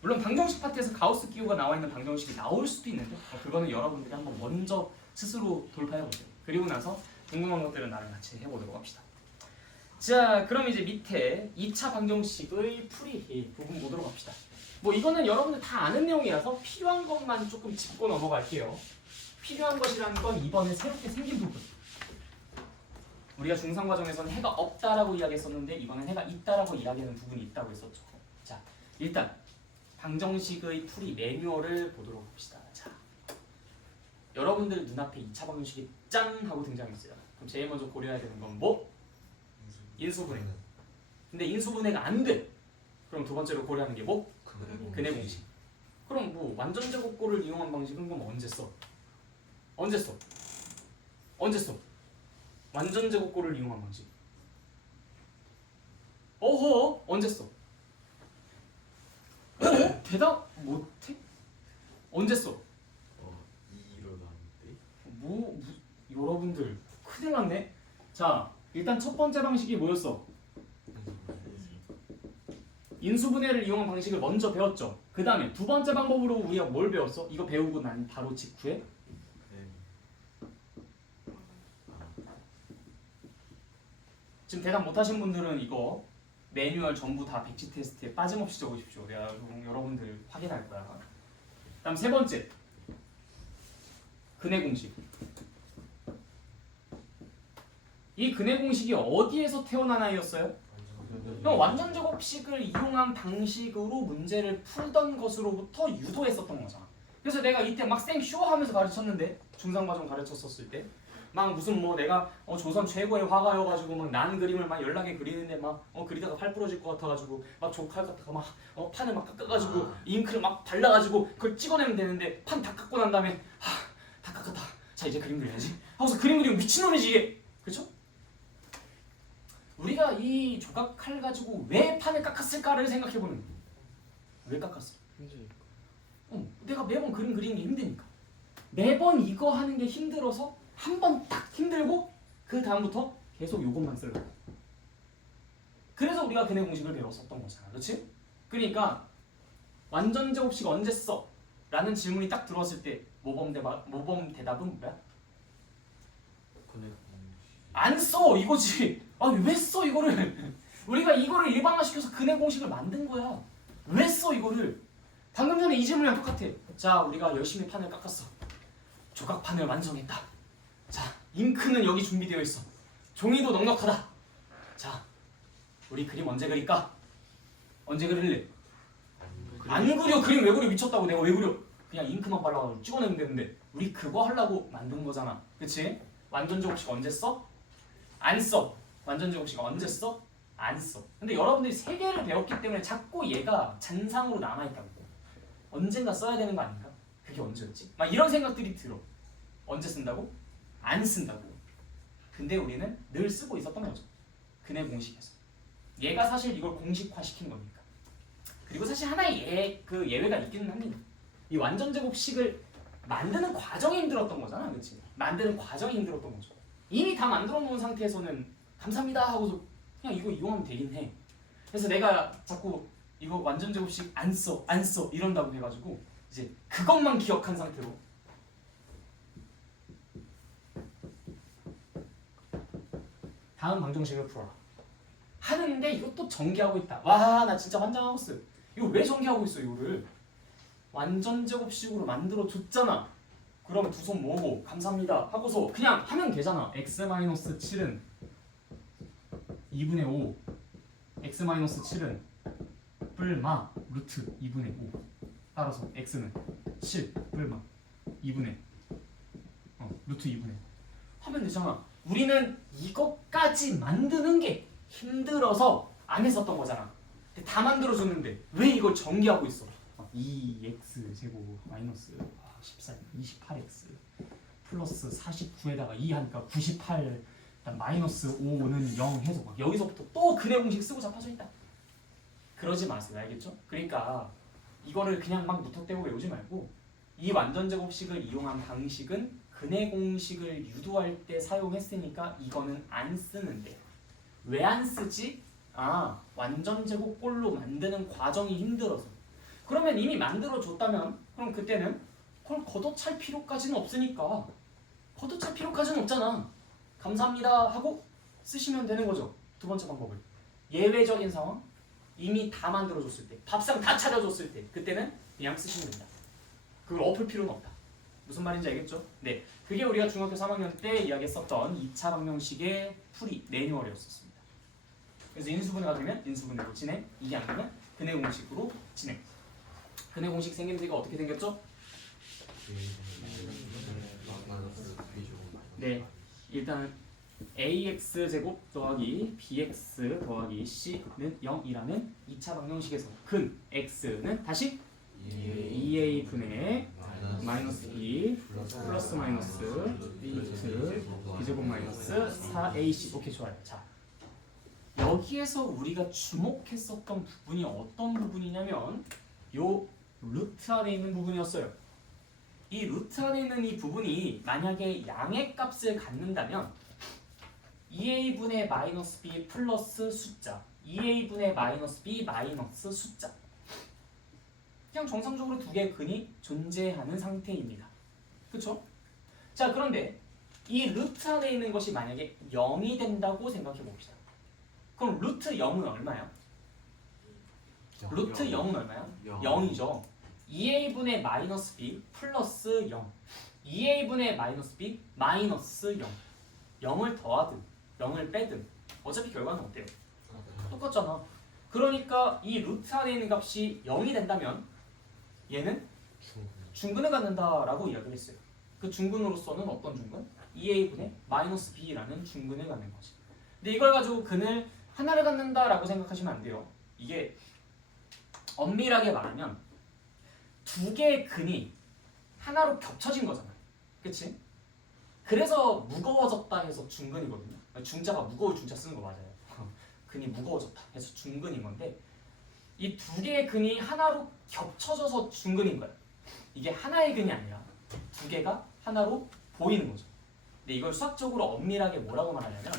물론 방정식 파트에서 가우스 기호가 나와 있는 방정식이 나올 수도 있는데 그거는 여러분들이 한번 먼저 스스로 돌파해 보세요. 그리고 나서 궁금한 것들은 나랑 같이 해보도록 합시다. 자, 그럼 이제 밑에 2차 방정식의 풀이 부분 보도록 합시다. 뭐 이거는 여러분들 다 아는 내용이라서 필요한 것만 조금 짚고 넘어갈게요. 필요한 것이라는 건 이번에 새롭게 생긴 부분. 우리가 중상 과정에서는 해가 없다라고 이야기했었는데 이번엔 해가 있다라고 이야기하는 부분이 있다고 했었죠. 자, 일단 방정식의 풀이 매뉴얼을 보도록 합시다. 자, 여러분들 눈앞에 2차 방정식이 짠 하고 등장했어요. 그럼 제일 먼저 고려해야 되는 건 뭐? 인수분해. 근데 인수분해가 안 돼. 그럼 두 번째로 고려하는 게 뭐? 근해 공식. 그럼 뭐 완전 제곱꼴을 이용한 방식은 그럼 언제 써? 완전 제곱꼴을 이용한 방식. 어허, 언제 써? 대답 못해? 언제 써? 일어났는데. 여러분들 큰일 났네. 자, 일단 첫 번째 방식이 뭐였어? 인수분해를 이용한 방식을 먼저 배웠죠. 그 다음에 두 번째 방법으로 우리가 뭘 배웠어? 이거 배우고 난 바로 직후에 지금 대답 못하신 분들은 이거 매뉴얼 전부 다 백지 테스트에 빠짐없이 적으십시오. 내가 여러분들 확인할 거야. 다음 세 번째 근해 공식. 이 근해 공식이 어디에서 태어난 아이였어요? 그럼 완전 제곱식을 이용한 방식으로 문제를 풀던 것으로부터 유도했었던 거잖아. 그래서 내가 이때 막 생쇼 하면서 가르쳤는데 중상과정 가르쳤었을 때 막 무슨 뭐 내가 조선 최고의 화가여가지고 막 난 그림을 막 연락에 그리는데 막 그리다가 팔 부러질 것 같아가지고 막 조칼 갖다가 막 판을 막 깎아가지고 잉크를 막 발라가지고 그걸 찍어내면 되는데 판 다 깎고 난 다음에 다 깎았다. 자 이제 그림 그려야지. 하고서 그림 그리면 미친놈이지 이게. 그렇죠? 우리가 이 조각칼 가지고 왜 판을 깎았을까를 생각해보는 거예요. 왜 깎았어? 힘드니까. 내가 매번 그림 그리는 게 힘드니까. 매번 이거 하는 게 힘들어서 한 번 딱 힘들고 그 다음부터 계속 이것만 쓰려고. 그래서 우리가 근해 공식을 배웠었던 거잖아, 그렇지? 그러니까 완전 제곱식 언제 써? 라는 질문이 딱 들어왔을 때 모범 대답은 뭐야? 근데 안 써! 이거지! 아니 왜 써 이거를? 우리가 이거를 일반화시켜서 근해 공식을 만든 거야. 왜 써 이거를? 방금 전에 이 질문이랑 똑같아. 자, 우리가 열심히 판을 깎았어. 조각판을 완성했다. 자, 잉크는 여기 준비되어 있어. 종이도 넉넉하다. 자, 우리 그림 언제 그릴까? 언제 그릴래? 안 그려. 그림 왜 그려? 미쳤다고. 내가 왜 그려? 그냥 잉크만 발라가지고 찍어내면 되는데 우리 그거 하려고 만든 거잖아. 그치? 완전 제곱식 언제 써? 안 써. 완전 제곱식 언제 써? 안 써. 근데 여러분들이 세 개를 배웠기 때문에 자꾸 얘가 잔상으로 남아있다고. 언젠가 써야 되는 거 아닌가? 그게 언제였지? 막 이런 생각들이 들어. 언제 쓴다고? 안 쓴다고. 근데 우리는 늘 쓰고 있었던 거죠. 근해 공식에서. 얘가 사실 이걸 공식화시킨 거니까. 그리고 사실 하나의 예외가 있기는 합니다. 이 완전 제곱식을 만드는 과정이 힘들었던 거잖아, 그렇지? 만드는 과정이 힘들었던 거죠. 이미 다 만들어 놓은 상태에서는 감사합니다 하고서 그냥 이거 이용하면 되긴 해. 그래서 내가 자꾸 이거 완전 제곱식 안 써 이런다고 해가지고 이제 그것만 기억한 상태로 다음 방정식을 풀어라 하는데 이것도 전개하고 있다. 와, 나 진짜 환장하고 있어. 이거 왜 전개하고 있어 이거를? 완전 제곱식으로 만들어 줬잖아. 그럼 두 손 모으고 감사합니다 하고서 그냥 하면 되잖아. x-7은 2분의 5 x-7은 뿔마 루트 2분의 5 따라서 x는 7 뿔마 2분의 루트 2분의 5 하면 되잖아. 우리는 이것까지 만드는 게 힘들어서 안 했었던 거잖아. 근데 다 만들어줬는데 왜 이걸 전개하고 있어? 2x 제곱 마이너스 14 28x 플러스 49에다가 2 하니까 98 마이너스 5는 0 해서 막 여기서부터 또 근해 공식 쓰고 잡아져 있다. 그러지 마세요. 알겠죠? 그러니까 이거를 그냥 막 무턱대고 외우지 말고 이 완전 제곱식을 이용한 방식은 근해 공식을 유도할 때 사용했으니까 이거는 안 쓰는데 왜 안 쓰지? 아, 완전 제곱꼴로 만드는 과정이 힘들어서. 그러면 이미 만들어 줬다면 그럼 그때는 그걸 걷어찰 필요까지는 없으니까 걷어찰 필요까지는 없잖아. 감사합니다 하고 쓰시면 되는 거죠. 두 번째 방법을. 예외적인 상황 이미 다 만들어줬을 때 밥상 다 차려줬을 때 그때는 그냥 쓰시면 된다. 그걸 엎을 필요는 없다. 무슨 말인지 알겠죠? 네, 그게 우리가 중학교 3학년 때 이야기했었던 2차 방정식의 풀이 매뉴얼이었습니다. 그래서 인수분해가 되면 인수분해로 진행, 이게 안 되면 근해 공식으로 진행. 근해 공식 생긴 데가 어떻게 생겼죠? 네, 일단 ax 제곱 더하기 bx 더하기 c는 0이라는 2차 방정식에서 근 x는 다시 2a 분의 마이너스 b 플러스 마이너스 루트 b제곱 마이너스 4ac. 오케이, 좋아요. 자, 여기에서 우리가 주목했었던 부분이 어떤 부분이냐면 요 루트 안에 있는 부분이었어요. 이 루트 안에 있는 이 부분이 만약에 양의 값을 갖는다면 2a분의 마이너스 b 플러스 숫자 2a분의 마이너스 b 마이너스 숫자 그냥 정상적으로 두 개의 근이 존재하는 상태입니다. 그쵸? 자, 그런데 이 루트 안에 있는 것이 만약에 0이 된다고 생각해 봅시다. 그럼 루트 0은 얼마야? 루트 0은 얼마야? 0이죠. 2a분의 마이너스 b 플러스 0 2a분의 마이너스 b 마이너스 0 0을 더하든 0을 빼든 어차피 결과는 어때요? 똑같잖아. 그러니까 이 루트 안에 있는 값이 0이 된다면 얘는 중근을 갖는다라고 이야기를 했어요. 그 중근으로서는 어떤 중근? 2a분의 마이너스 b라는 중근을 갖는 거지. 근데 이걸 가지고 근을 하나를 갖는다라고 생각하시면 안 돼요. 이게 엄밀하게 말하면 두 개의 근이 하나로 겹쳐진 거잖아요. 그치? 그래서 무거워졌다 해서 중근이거든요. 중자가 무거울 중자 쓰는 거 맞아요. 근이 무거워졌다 해서 중근인 건데 이 두 개의 근이 하나로 겹쳐져서 중근인 거야. 이게 하나의 근이 아니라 두 개가 하나로 보이는 거죠. 근데 이걸 수학적으로 엄밀하게 뭐라고 말하냐면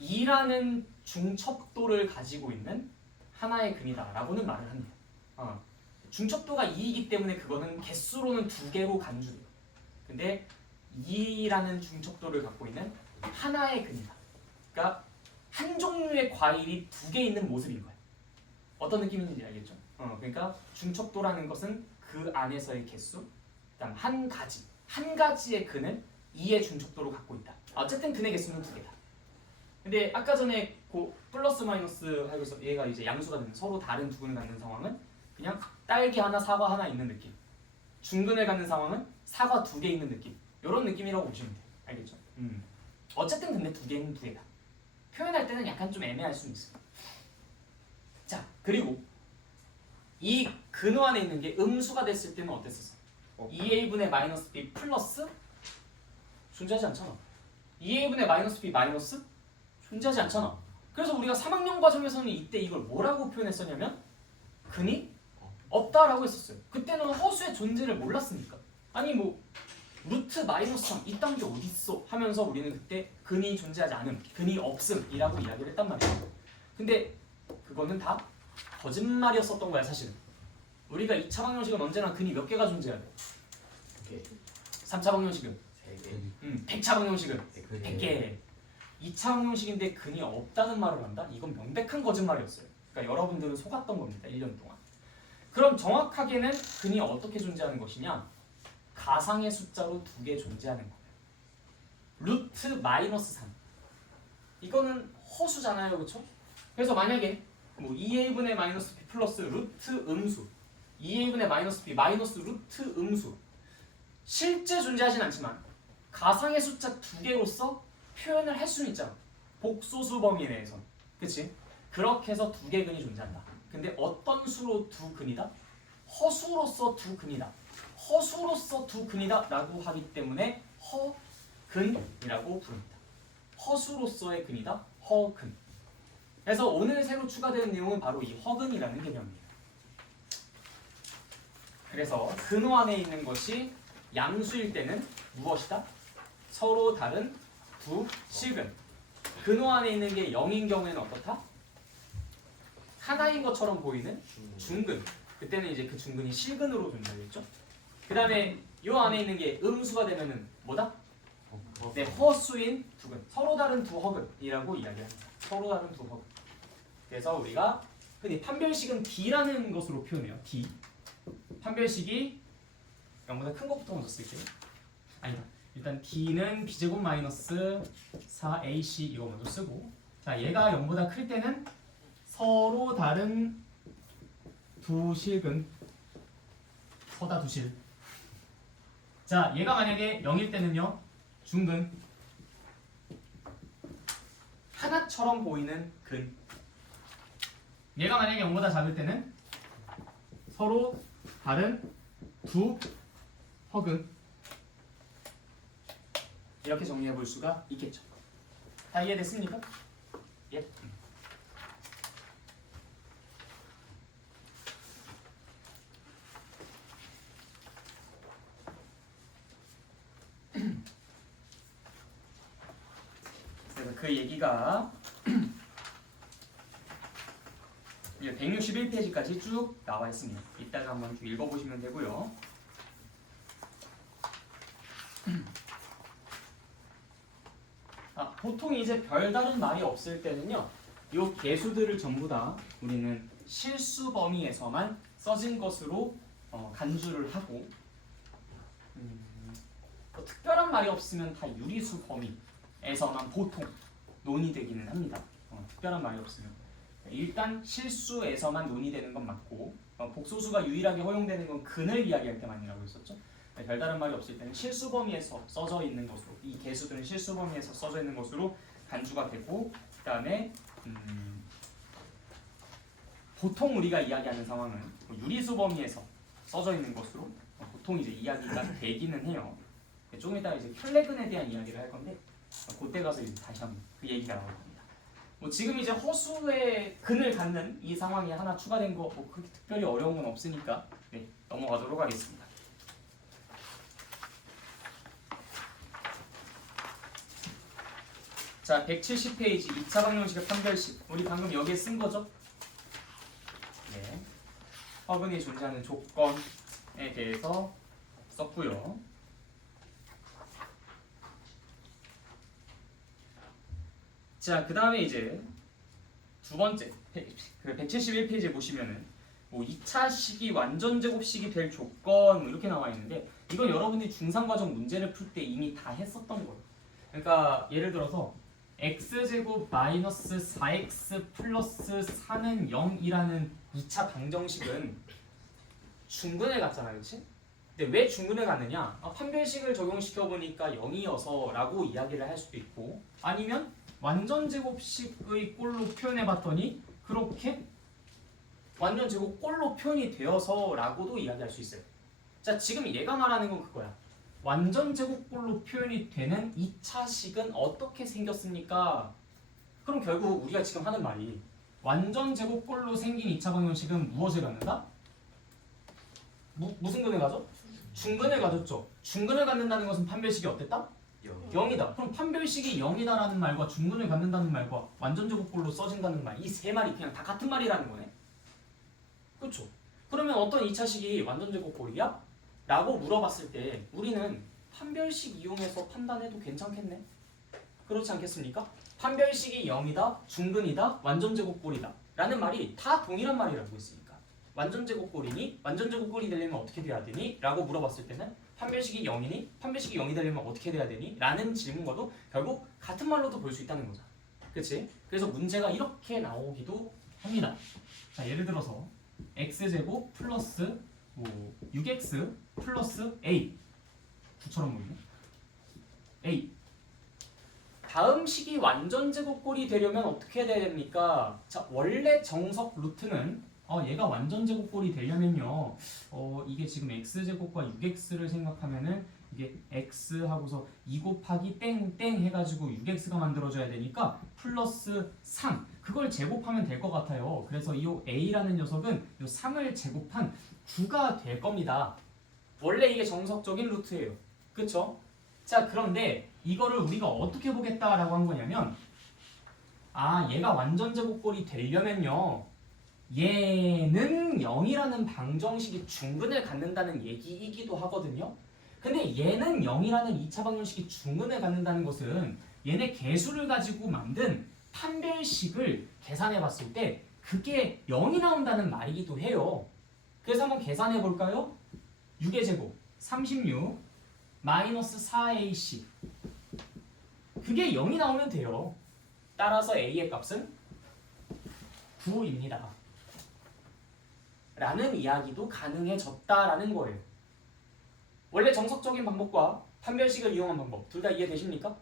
2라는 중첩도를 가지고 있는 하나의 근이다라고는 말을 합니다. 중첩도가 2이기 때문에 그거는 개수로는 두 개로 간주돼요. 근데 2라는 중첩도를 갖고 있는 하나의 근이다. 그러니까 한 종류의 과일이 두 개 있는 모습인 거야. 어떤 느낌인지 알겠죠? 그러니까 중첩도라는 것은 그 안에서의 개수, 그다음 한 가지의 근을 2의 중첩도로 갖고 있다. 어쨌든 근의 개수는 두 개다. 근데 아까 전에 그 플러스 마이너스 하고 있어. 얘가 이제 양수가 되는 서로 다른 두 근을 갖는 상황은 그냥 딸기 하나, 사과 하나 있는 느낌. 중근을 갖는 상황은 사과 두 개 있는 느낌. 이런 느낌이라고 보시면 돼요. 알겠죠? 어쨌든 근데 두 개는 두 개다. 표현할 때는 약간 좀 애매할 수 있어요. 자, 그리고 이 근호 안에 있는 게 음수가 됐을 때는 어땠었어? 2a분의 마이너스 b 플러스 존재하지 않잖아. 2a분의 마이너스 b 마이너스 존재하지 않잖아. 그래서 우리가 3학년 과정에서는 이때 이걸 뭐라고 표현했었냐면 근이 없다라고 했었어요. 그때는 허수의 존재를 몰랐으니까. 아니 뭐 루트 마이너스 3 이딴 게 어딨어 하면서 우리는 그때 근이 존재하지 않음, 근이 없음이라고 이야기를 했단 말이에요. 근데 그거는 다 거짓말이었었던 거야 사실은. 우리가 2차 방정식은 언제나 근이 몇 개가 존재해야 돼? 3차 방정식은 100차 방정식은 100개. 2차 방정식인데 근이 없다는 말을 한다? 이건 명백한 거짓말이었어요. 그러니까 여러분들은 속았던 겁니다. 1년 동안. 그럼 정확하게는 근이 어떻게 존재하는 것이냐? 가상의 숫자로 두 개 존재하는 거예요. 루트 마이너스 3. 이거는 허수잖아요. 그렇죠? 그래서 만약에 뭐 2a분의 마이너스 b 플러스 루트 음수 2a분의 마이너스 b 마이너스 루트 음수 실제 존재하진 않지만 가상의 숫자 두 개로서 표현을 할 수는 있잖아. 복소수 범위 내에선. 그치? 그렇게 해서 두 개의 근이 존재한다. 근데 어떤 수로 두 근이다? 허수로서 두 근이다. 허수로서 두 근이다 라고 하기 때문에 허근이라고 부릅니다. 허수로서의 근이다. 허근. 그래서 오늘 새로 추가되는 내용은 바로 이 허근이라는 개념입니다. 그래서 근호 안에 있는 것이 양수일 때는 무엇이다? 서로 다른 두 실근. 근호 안에 있는 게 0인 경우에는 어떻다? 하나인 것처럼 보이는 중근. 그때는 이제 그 중근이 실근으로 존재하겠죠. 그 다음에 이 안에 있는 게 음수가 되면은 뭐다? 네, 허수인 두 근. 서로 다른 두 허근이라고 이야기합니다. 서로 다른 두 허근. 그래서 우리가 흔히 판별식은 D라는 것으로 표현해요. D. 판별식이 0보다 큰 것부터 먼저 쓸게요. 아니다. 일단 D는 B제곱 마이너스 4AC 이거 먼저 쓰고, 자 얘가 0보다 클 때는 서로 다른 두 실근, 서다 두 실. 자 얘가 만약에 0일 때는요 중근, 하나처럼 보이는 근. 얘가 만약에 0보다 작을 때는 서로 다른 두 허근. 이렇게 정리해 볼 수가 있겠죠. 다 이해됐습니까? 예. 그래서 그 얘기가 161페이지까지 쭉 나와 있습니다. 이따가 한번 쭉 읽어보시면 되고요. 보통 이제 별다른 말이 없을 때는요, 이 개수들을 전부 다 우리는 실수 범위에서만 써진 것으로 간주를 하고, 특별한 말이 없으면 다 유리수 범위에서만 보통 논의되기는 합니다. 특별한 말이 없으면. 일단 실수에서만 논의되는 건 맞고, 복소수가 유일하게 허용되는 건 근을 이야기할 때만이라고 했었죠. 별다른 말이 없을 때는 실수 범위에서 써져 있는 것으로, 이 개수들은 실수 범위에서 써져 있는 것으로 간주가 되고, 그 다음에 보통 우리가 이야기하는 상황은 유리수 범위에서 써져 있는 것으로 보통 이제 이야기가 되기는 해요. 조금 이따 이제 혈내근에 대한 이야기를 할 건데, 그때 가서 이제 다시 한번 그 얘기가 나올 겁니다. 뭐 지금 이제 허수의 근을 갖는 이 상황이 하나 추가된 거 뭐 그렇게 특별히 어려운 건 없으니까 네, 넘어가도록 하겠습니다. 자, 170페이지 2차 방정식의 판별식. 우리 방금 여기에 쓴 거죠? 네. 화분이 존재하는 조건에 대해서 썼고요. 자, 그 다음에 이제 두 번째, 그 171페이지에 보시면은 뭐 2차 식이 완전 제곱식이 될 조건 뭐 이렇게 나와 있는데 이건 여러분들이 중3과정 문제를 풀 때 이미 다 했었던 거예요. 그러니까 예를 들어서 x제곱 마이너스 4x 플러스 4는 0이라는 2차 방정식은 중근을 갖잖아, 그렇지? 근데 왜 중근을 갖느냐? 판별식을 적용시켜 보니까 0이어서 라고 이야기를 할 수도 있고 아니면 완전 제곱식의 꼴로 표현해 봤더니 그렇게 완전 제곱 꼴로 표현이 되어서 라고도 이야기할 수 있어요. 자, 지금 얘가 말하는 건 그거야. 완전 제곱꼴로 표현이 되는 2차식은 어떻게 생겼습니까? 그럼 결국 우리가 지금 하는 말이 완전 제곱꼴로 생긴 2차 방정식은 무엇을 갖는다? 무슨 근을 가져? 중근을 가졌죠. 중근을 갖는다는 것은 판별식이 어땠다? 0이다. 그럼 판별식이 0이다라는 말과 중근을 갖는다는 말과 완전 제곱꼴로 써진다는 말, 이 세 말이 그냥 다 같은 말이라는 거네. 그렇죠? 그러면 어떤 2차식이 완전 제곱꼴이야? 라고 물어봤을 때 우리는 판별식 이용해서 판단해도 괜찮겠네? 그렇지 않겠습니까? 판별식이 0이다, 중근이다, 완전 제곱꼴이다 라는 말이 다 동일한 말이라고 했으니까 완전 제곱꼴이니? 완전 제곱꼴이 되려면 어떻게 돼야 되니? 라고 물어봤을 때는 판별식이 0이니? 판별식이 0이 되려면 어떻게 돼야 되니? 라는 질문과도 결국 같은 말로도 볼 수 있다는 거잖아. 그치? 그래서 문제가 이렇게 나오기도 합니다. 자, 예를 들어서 x제곱 플러스 6x 플러스 a 9처럼 보이네. a 다음 식이 완전 제곱꼴이 되려면 어떻게 해야 됩니까? 자, 원래 정석 루트는 얘가 완전 제곱꼴이 되려면요 이게 지금 x제곱과 6x를 생각하면은 이게 x 하고서 2 곱하기 땡땡 해가지고 6x가 만들어져야 되니까 플러스 3 그걸 제곱하면 될 것 같아요. 그래서 이 a라는 녀석은 이 3을 제곱한 9가 될 겁니다. 원래 이게 정석적인 루트예요. 그쵸? 자, 그런데 이거를 우리가 어떻게 보겠다라고 한 거냐면 얘가 완전 제곱꼴이 되려면요 얘는 0이라는 방정식이 중근을 갖는다는 얘기이기도 하거든요. 근데 얘는 0이라는 2차 방정식이 중근을 갖는다는 것은 얘네 개수를 가지고 만든 판별식을 계산해 봤을 때 그게 0이 나온다는 말이기도 해요. 그래서 한번 계산해 볼까요? 6의 제곱 36 마이너스 4ac 그게 0이 나오면 돼요. 따라서 a의 값은 9입니다. 라는 이야기도 가능해졌다라는 거예요. 원래 정석적인 방법과 판별식을 이용한 방법 둘 다 이해되십니까?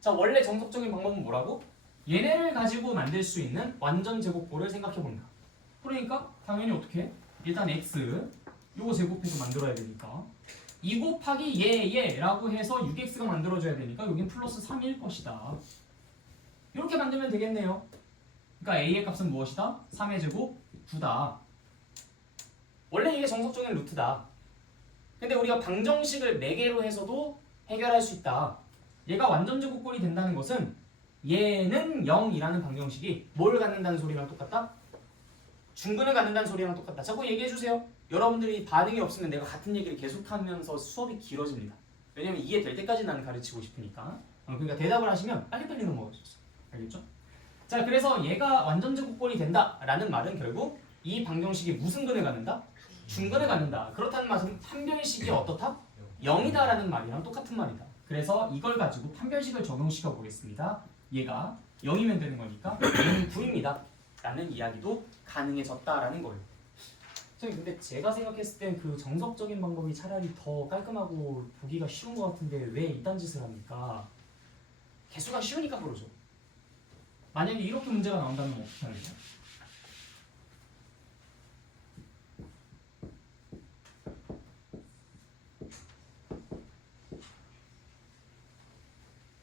자, 원래 정석적인 방법은 뭐라고? 얘네를 가지고 만들 수 있는 완전 제곱꼴을 생각해 본다. 그러니까 당연히 어떻게 해? 일단 x 요거 제곱해서 만들어야 되니까 2 곱하기 얘라고 해서 6x가 만들어져야 되니까 여긴 플러스 3일 것이다. 이렇게 만들면 되겠네요. 그러니까 a의 값은 무엇이다? 3의 제곱 9다. 원래 이게 정석적인 루트다. 근데 우리가 방정식을 4개로 해서도 해결할 수 있다. 얘가 완전 제곱꼴이 된다는 것은 얘는 0이라는 방정식이 뭘 갖는다는 소리랑 똑같다? 중근을 갖는다는 소리랑 똑같다. 자꾸 얘기해주세요. 여러분들이 반응이 없으면 내가 같은 얘기를 계속하면서 수업이 길어집니다. 왜냐면 이해될 때까지 나는 가르치고 싶으니까. 그러니까 대답을 하시면 빨리빨리 넘어갈 수 있어. 알겠죠? 자, 그래서 얘가 완전 제곱꼴이 된다라는 말은 결국 이 방정식이 무슨 근을 갖는다? 중근을 갖는다. 그렇다는 말은 판별식이 어떻다? 0이다라는 말이랑 똑같은 말이다. 그래서 이걸 가지고 판별식을 적용시켜 보겠습니다. 얘가 0이면 되는 거니까 얘는 9입니다. 라는 이야기도 가능해졌다라는 거예요. 근데 제가 생각했을 땐 그 정석적인 방법이 차라리 더 깔끔하고 보기가 쉬운 것 같은데 왜 이딴 짓을 합니까? 개수가 쉬우니까 그러죠. 만약에 이렇게 문제가 나온다면 어떻게 하느냐?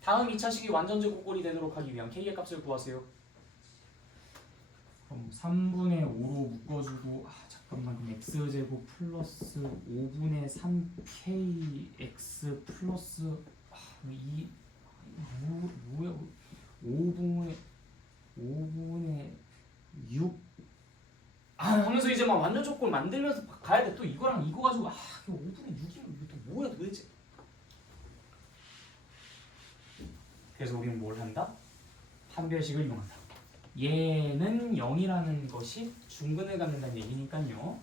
다음 2차식이 완전 제곱꼴이 되도록 하기 위한 k의 값을 구하세요. 그럼 3분의 5로 묶어주고 잠깐만 그럼 x제곱 플러스 5분의 3kx 플러스 2 뭐야 5분의 6 하면서 이제 막 완전 조건 만들면서 가야 돼. 또 이거랑 이거 가지고 이거 5분의 6이면 이게 또 뭐야 도대체. 그래서 우리는 뭘 한다? 판별식을 이용한다. 얘는 0이라는 것이 중근을 갖는다는 얘기니까요.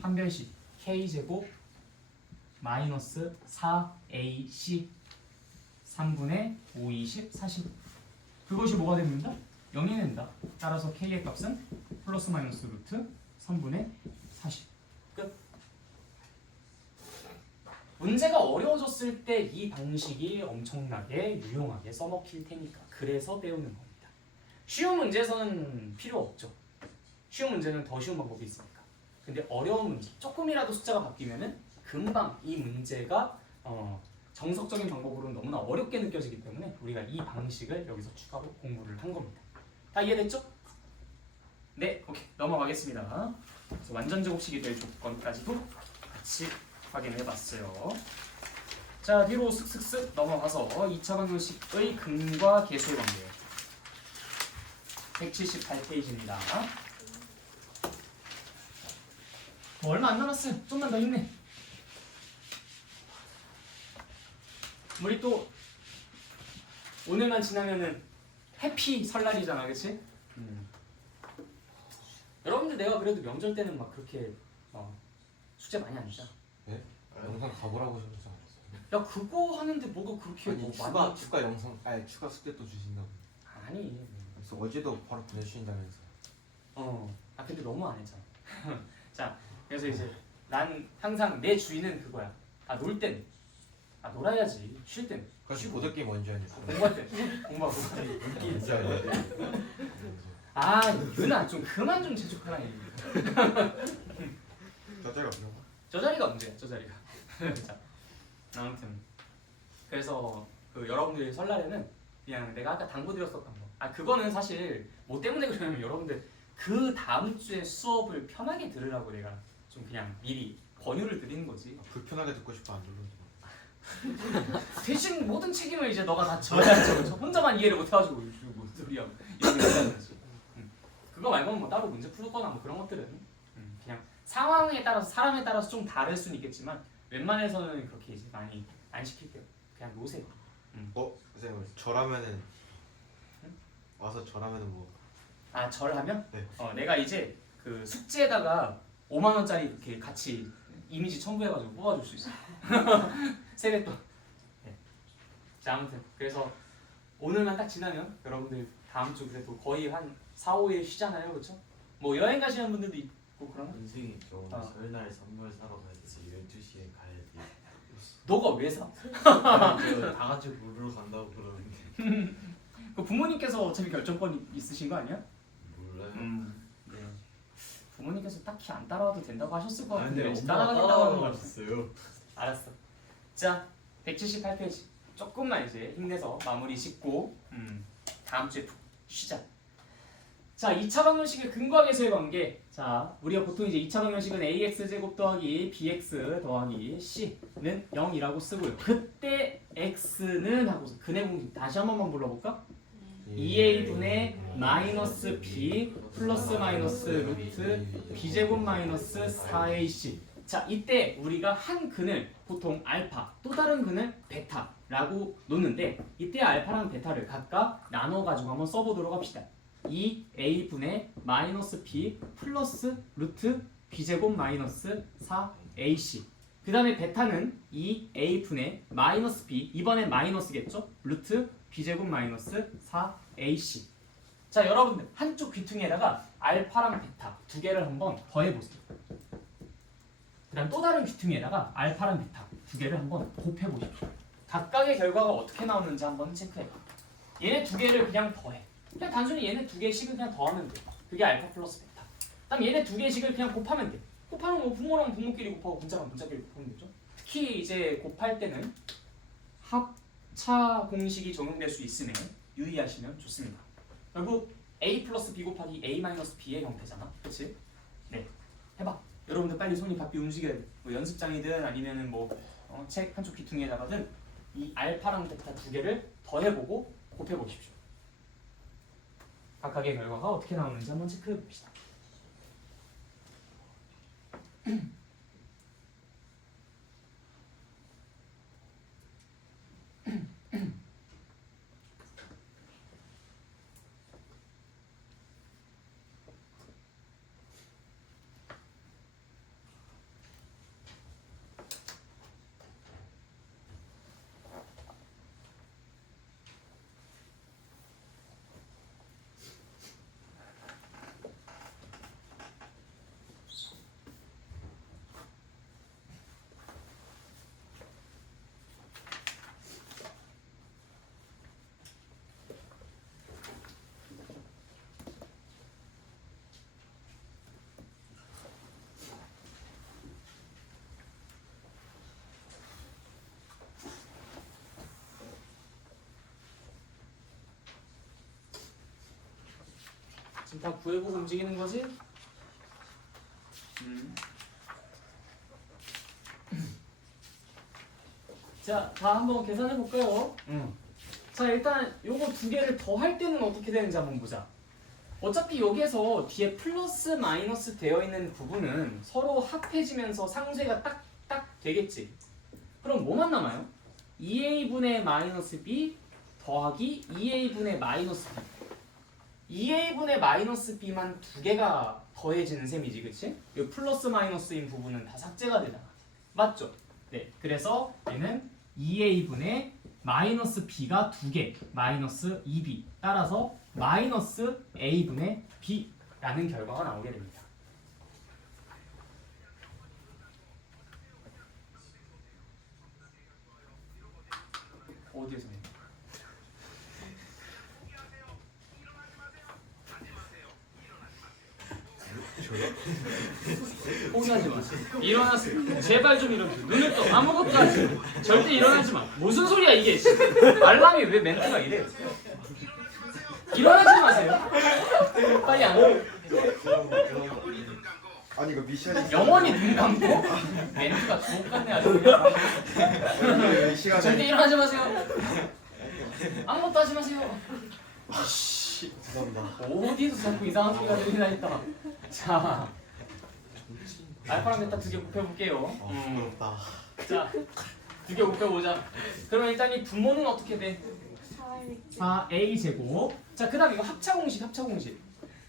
판별식 k제곱 마이너스 4ac 3분의 5, 20, 40 그것이 뭐가 됩니다? 0이 된다. 따라서 k의 값은 플러스 마이너스 루트 3분의 40 끝. 문제가 어려워졌을 때 이 방식이 엄청나게 유용하게 써먹힐 테니까 그래서 배우는 겁니다. 쉬운 문제에서는 필요 없죠. 쉬운 문제는 더 쉬운 방법이 있으니까. 근데 어려운 문제, 조금이라도 숫자가 바뀌면은 금방 이 문제가 정석적인 방법으로는 너무나 어렵게 느껴지기 때문에 우리가 이 방식을 여기서 추가로 공부를 한 겁니다. 다 이해됐죠? 네, 오케이 넘어가겠습니다. 그래서 완전 제곱식이 될 조건까지도 같이 확인해봤어요. 자, 뒤로 슥슥슥 넘어가서 2차 방정식의 근과 계수의 관계 178페이지입니다. 얼마 안 남았어요. 좀만 더 힘내. 우리 또 오늘만 지나면은 해피 설날이잖아, 그렇지? 여러분들 내가 그래도 명절 때는 막 그렇게 숙제 많이 안 주잖아. 네? 영상 가보라고 하셨지 않았어요? 야 그거 하는데 뭐가 그렇게 아니 뭐 추가 영상 추가 숙제 또 주신다고. 아니. 그래서 어제도 바로 보내주신다면서. 근데 너무 안 했잖아. 자, 그래서 이제 난 항상 내 주의는 그거야. 놀 땐 놀아야지. 쉴 땐 그래서 보드 게임 언제 하냐? 공부할 땐 공부하고. 진짜. 유나 좀 그만 좀 재촉하라 얘기. 저자가 없는 거? 저 자리가 언제야? 저 자리가. 자, 아무튼 그래서 그 여러분들이 설날에는 그냥 내가 아까 당부드렸었던 거. 그거는 사실 뭐 때문에 그러냐면 여러분들 그 다음 주에 수업을 편하게 들으라고 내가 좀 그냥 미리 권유를 드리는 거지. 불편하게 듣고 싶어 안 들어도. 대신 모든 책임을 이제 너가 다 져야죠. 저 혼자만 이해를 못해가지고 무슨 소리야. 이렇게 된다는 거지. 그거 말고는 뭐 따로 문제 풀거나 뭐 그런 것들은 그냥 상황에 따라서 사람에 따라서 좀 다를 수는 있겠지만 웬만해서는 그렇게 이제 많이 안 시킬게요. 그냥 노세요. 선생님 저라면은 와서 저라면은 뭐? 절하면? 네. 내가 이제 그 숙제에다가 5만 원짜리 이렇게 같이 이미지 첨부해가지고 뽑아줄 수 있어. 세뱃돈. 네. 자, 아무튼 그래서 오늘만 딱 지나면 여러분들 다음 주 그래도 거의 한 4, 5일 쉬잖아요, 그렇죠? 뭐 여행 가시는 분들도 있고 그러나? 선생님 저 오늘 설날 선물 사러 가야 돼서 12시에 가야 돼. 너가 왜 사? 다 같이 보러 간다고 그러는데 그 부모님께서 어차피 결정권이 있으신 거 아니야? 몰라요. 네. 부모님께서 딱히 안 따라와도 된다고 하셨을 것 같은데 왠지 엄마가 따라가겠다고 하는 거 같아. 따라왔어요. 알았어. 자, 178페이지 조금만 이제 힘내서 마무리 짓고 다음 주에 푹 쉬자. 자, 2차 방정식의 근과 계수의 관계. 자, 우리가 보통 이제 2차 방정식은 ax 제곱 더하기 bx 더하기 c는 0이라고 쓰고요. 그때 x는 하고서 근의 공식 다시 한 번만 불러볼까? 2a분의 마이너스 b 플러스 마이너스 루트 b제곱 마이너스 4ac. 자, 이때 우리가 한 근을 보통 알파 또 다른 근을 베타라고 놓는데 이때 알파랑 베타를 각각 나눠가지고 한번 써보도록 합시다. 2a분의 마이너스 b 플러스 루트 b제곱 마이너스 4ac. 그 다음에 베타는 2a분의 마이너스 b, 이번엔 마이너스겠죠? 루트 b제곱 마이너스 4ac. 자, 여러분들 한쪽 귀퉁이에다가 알파랑 베타 두 개를 한번 더해보세요. 그 다음 또 다른 귀퉁이에다가 알파랑 베타 두 개를 한번 곱해보십시오. 각각의 결과가 어떻게 나오는지 한번 체크해봐. 얘네 두 개를 그냥 더해. 그냥 단순히 얘네 두 개씩을 그냥 더하면 돼. 그게 알파 플러스 베타. 그다음 얘네 두 개씩을 그냥 곱하면 돼. 곱하면 뭐 부모랑 부모끼리 곱하고 분자랑 분자끼리 곱하면 되죠. 특히 이제 곱할 때는 합차 공식이 적용될 수 있으면 유의하시면 좋습니다. 결국 a 플러스 b 곱하기 a 마이너스 b의 형태잖아. 그치? 네. 해봐. 여러분들 빨리 손이 바삐 움직여야 돼. 뭐 연습장이든 아니면은 뭐 책 한쪽 귀퉁이에다가든 이 알파랑 베타 두 개를 더해보고 곱해보십시오. 각각의 결과가 어떻게 나오는지 한번 체크해봅시다. 지금 다 구해보고 움직이는 거지? 자, 다 한번 계산해 볼까요? 자, 일단 요거 두 개를 더 할 때는 어떻게 되는지 한번 보자. 어차피 여기에서 뒤에 플러스 마이너스 되어 있는 부분은 서로 합해지면서 상쇄가 딱 되겠지. 그럼 뭐만 남아요? 2a분의 마이너스 b 더하기 2a분의 마이너스 b. 2a분의 마이너스 b만 두 개가 더해지는 셈이지, 그치? 이 플러스 마이너스인 부분은 다 삭제가 되잖아. 맞죠? 네, 그래서 얘는 2a분의 마이너스 b가 두 개, 마이너스 2b. 따라서 마이너스 a분의 b라는 결과가 나오게 됩니다. 어디에서 해? 포기하지 마. 일어나세요. 제발 좀 일어나세요. 눈을 떠. 아무것도 하지 마. 절대 일어나지 마. 무슨 소리야 이게? 알람이 왜 멘트가 이래? 일어나지 마세요. 빨리 안 와. 아니 이거 미션이 영원히 눈 감고 멘트가 주옥같네 아주 그냥. 이 시간에 절대 일어나지 마세요. 아무것도 하지 마세요. 죄송합니다. 어디서 자꾸 이상한 소리가 들리나 했다. 자, 알파랑 베타 두 개 곱해볼게요. 부끄럽다. 자, 두 개 곱해보자. 그러면 일단 이 분모는 어떻게 돼? 4a 제곱. 자, 그다음 이거 합차 공식.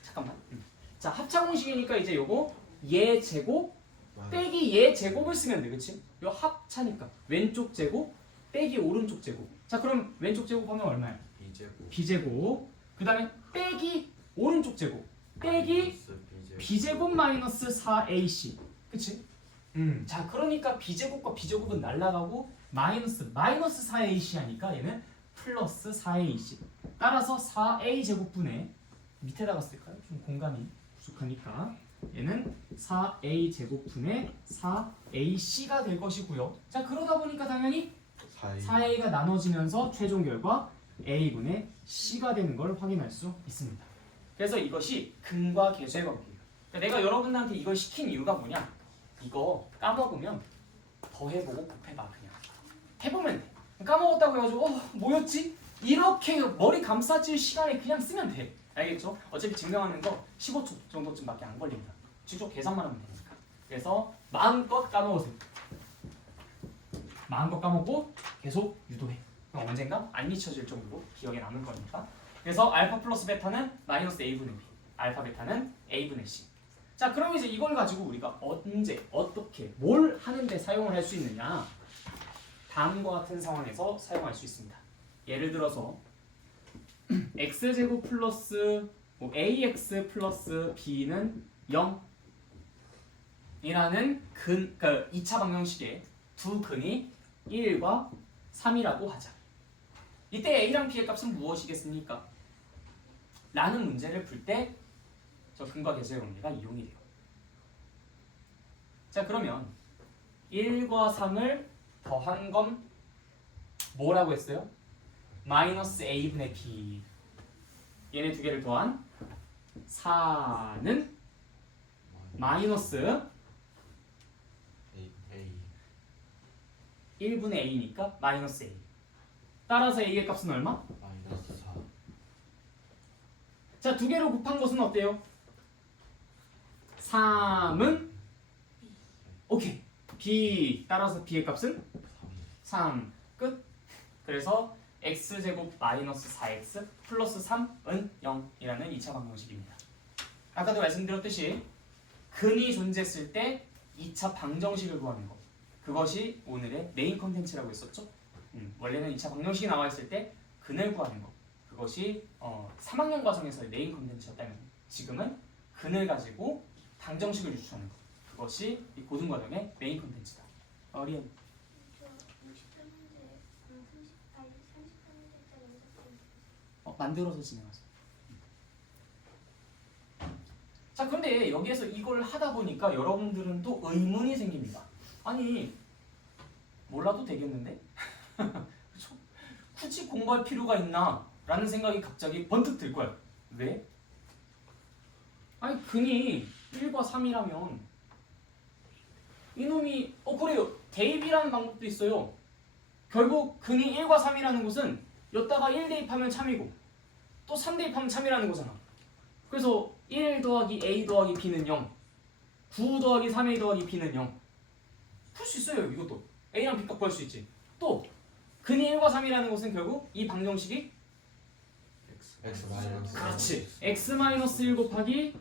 잠깐만. 자, 합차 공식이니까 이제 요거 얘 제곱 빼기 얘 제곱을 쓰면 돼, 그렇지? 요 합차니까 왼쪽 제곱 빼기 오른쪽 제곱. 자, 그럼 왼쪽 제곱하면 얼마야? B제곱 b제곱. 그다음에 빼기 오른쪽 제곱 빼기 b제곱 마이너스 4ac. 그치? 자, 그러니까 b제곱과 b제곱은 날라가고 마이너스 4ac 하니까 얘는 플러스 4ac. 따라서 4a 제곱분의 밑에다가 쓸까요? 좀 공간이 부족하니까 얘는 4a 제곱분의 4ac가 될 것이고요. 자, 그러다 보니까 당연히 4a가 나눠지면서 최종 결과 a분의 c가 되는 걸 확인할 수 있습니다. 그래서 이것이 근과 계수의 관계예요. 그러니까 내가 여러분들한테 이걸 시킨 이유가 뭐냐? 이거 까먹으면 더 해보고 곱해봐. 그냥 해보면 돼. 까먹었다고 해가지고 뭐였지? 이렇게 머리 감싸질 시간에 그냥 쓰면 돼. 알겠죠? 어차피 증명하는 거 15초 정도쯤밖에 안 걸립니다. 직접 계산만 하면 되니까. 그래서 마음껏 까먹으세요. 마음껏 까먹고 계속 유도해. 그럼 언젠가 안 잊혀질 정도로 기억에 남을 거니까. 그래서 알파 플러스 베타는 마이너스 a분의 b, 알파 베타는 a분의 c. 자, 그럼 이제 이걸 가지고 우리가 언제, 어떻게, 뭘 하는데 사용을 할 수 있느냐? 다음과 같은 상황에서 사용할 수 있습니다. 예를 들어서 x제곱 플러스 ax 플러스 b는 0 이라는 그러니까 2차 방정식의 두 근이 1과 3이라고 하자. 이때 a랑 b의 값은 무엇이겠습니까? 라는 문제를 풀 때 저 근과 계수의 관계가 이용이 돼요. 자, 그러면 1과 3을 더한 건 뭐라고 했어요? 마이너스 a분의 b. 얘네 두 개를 더한 4는 마이너스 A 1분의 a니까 마이너스 a. 따라서 a의 값은 얼마? 마이너스 4 자, 두 개로 곱한 것은 어때요? 3은 오케이. b 따라서 b의 값은 3 끝. 그래서 x제곱 마이너스 4x 플러스 3은 0이라는 2차 방정식입니다. 아까도 말씀드렸듯이 근이 존재했을 때 2차 방정식을 구하는 것, 그것이 오늘의 메인 컨텐츠라고 했었죠. 원래는 2차 방정식이 나와 있을 때 근을 구하는 것, 그것이 3학년 과정에서의 메인 컨텐츠였다면 지금은 근을 가지고 방정식을 유추하는 것, 그것이 이 고등 과정의 메인 컨텐츠다. 리안. 만들어서 진행하세요. 자, 그런데 여기에서 이걸 하다 보니까 여러분들은 또 의문이 생깁니다. 아니, 몰라도 되겠는데? 그쵸? 굳이 공부할 필요가 있나? 라는 생각이 갑자기 번뜩 들 거예요. 왜? 아니, 근이 1과 3이라면 이놈이 그래요. 대입이라는 방법도 있어요. 결국 근이 1과 3이라는 것은 여기다가 1 대입하면 참이고 또 3 대입하면 참이라는 거잖아. 그래서 1 더하기 a 더하기 b는 0, 9 더하기 3a 더하기 b는 0. 풀 수 있어요. 이것도 a랑 b 값 구할 수 있지. 또 근이 1과 3이라는 것은 결국 이 방정식이 X 마이너스 그렇지. x-1 곱하기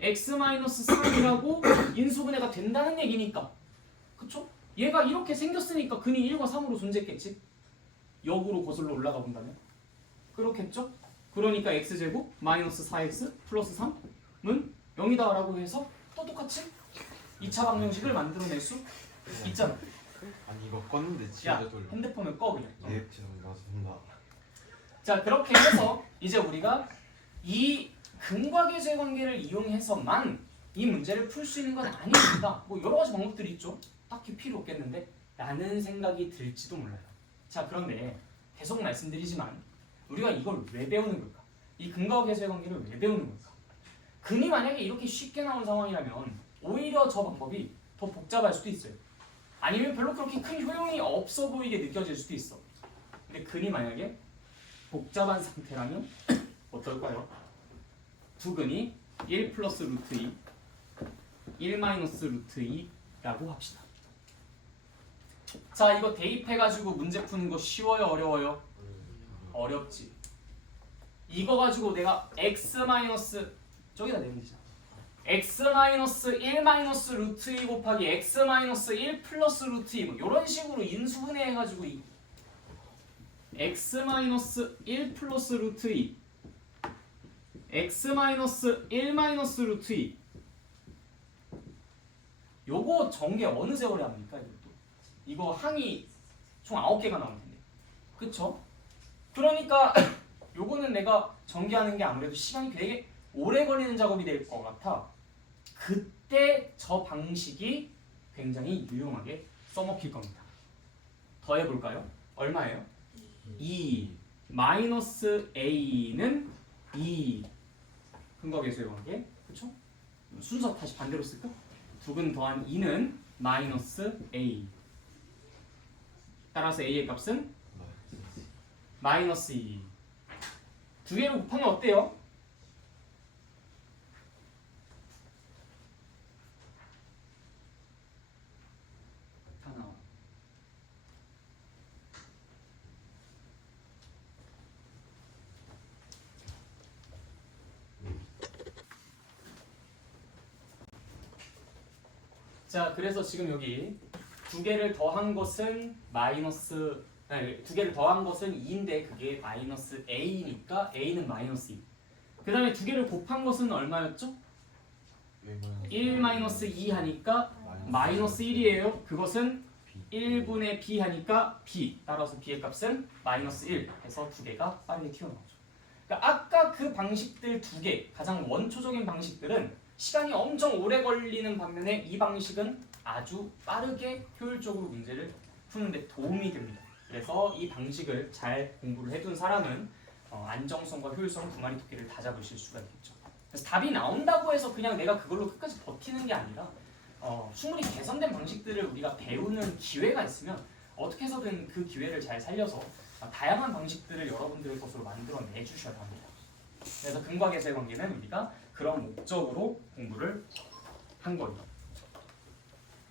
x-3이라고 인수분해가 된다는 얘기니까. 그쵸? 얘가 이렇게 생겼으니까 근이 1과 3으로 존재했겠지. 역으로 거슬러 올라가 본다면 그렇겠죠? 그러니까 x제곱 마이너스 4x 플러스 3은 0이다 라고 해서 또 똑같이 2차 방정식을 만들어낼 수 있잖아. 아니 이거 껐는데 야, 진짜 돌려. 핸드폰을 꺼 그냥. 예, 죄송합니다. 자, 그렇게 해서 이제 우리가 이 근과계수의 관계를 이용해서만 이 문제를 풀 수 있는 건 아닙니다. 뭐 여러 가지 방법들이 있죠. 딱히 필요 없겠는데 라는 생각이 들지도 몰라요. 자, 그런데 계속 말씀드리지만 우리가 이걸 왜 배우는 걸까? 이 근과계수의 관계를 왜 배우는 걸까? 근이 만약에 이렇게 쉽게 나온 상황이라면 오히려 저 방법이 더 복잡할 수도 있어요. 아니면 별로 그렇게 큰 효용이 없어 보이게 느껴질 수도 있어. 근데 근이 만약에 복잡한 상태라면 어떨까요? 두 근이 1 플러스 루트 2, 1 마이너스 루트 2라고 합시다. 자, 이거 대입해가지고 문제 푸는 거 쉬워요? 어려워요? 어렵지. 이거 가지고 내가 x 마이너스 저기다 내면 되잖아. x 마이너스 1 마이너스 루트 2 곱하기 x 마이너스 1 플러스 루트 2 뭐 이런 식으로 인수분해 해가지고 x 마이너스 1 플러스 루트 2 x 마이너스 1 마이너스 루트 2 요거 전개 어느 세월에 합니까? 이것도 이거 항이 총 9개가 나올 텐데 그쵸? 그러니까 요거는 내가 전개하는 게 아무래도 시간이 되게 오래 걸리는 작업이 될 것 같아. 그때 저 방식이 굉장히 유용하게 써먹힐 겁니다. 더해볼까요? 얼마예요? 2 마이너스 a는 2 근거계수의 관계 그쵸? 순서 다시 반대로 쓸까? 두근 더한 2는 마이너스 a 따라서 a의 값은 마이너스 2 두 개를 곱하면 어때요? 다 나와. 자, 그래서 지금 여기 두 개를 더한 것은 마이너스 아니, 두 개를 더한 것은 2인데 그게 마이너스 a니까 a는 마이너스 2. 그 다음에 두 개를 곱한 것은 얼마였죠? 1 마이너스 2 하니까 마이너스 1이에요. 그것은 1분의 b 하니까 b. 따라서 b의 값은 마이너스 1 해서 두 개가 빠르게 튀어나오죠. 그러니까 아까 그 방식들 두 개, 가장 원초적인 방식들은 시간이 엄청 오래 걸리는 반면에 이 방식은 아주 빠르게 효율적으로 문제를 푸는 데 도움이 됩니다. 그래서 이 방식을 잘 공부를 해둔 사람은 안정성과 효율성 두 마리 토끼를 다 잡으실 수가 있겠죠. 그래서 답이 나온다고 해서 그냥 내가 그걸로 끝까지 버티는 게 아니라 충분히 개선된 방식들을 우리가 배우는 기회가 있으면 어떻게 해서든 그 기회를 잘 살려서 다양한 방식들을 여러분들의 것으로 만들어내 주셔야 합니다. 그래서 근과 계수의 관계는 우리가 그런 목적으로 공부를 한 거예요.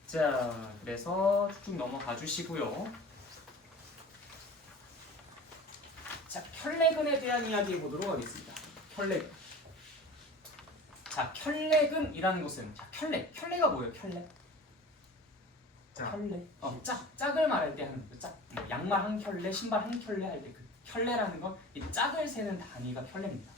자, 그래서 쭉 넘어가 주시고요. 자, 켤레근에 대한 이야기 해보도록 하겠습니다. 켤레근. 자, 켤레근이라는 것은 켤레가 뭐예요? 켤레? 켤레. 짝을 말할 때 하는 거. 짝. 뭐 양말 한 켤레, 신발 한 켤레 할 때 그 켤레라는 건 이 짝을 세는 단위가 켤레입니다.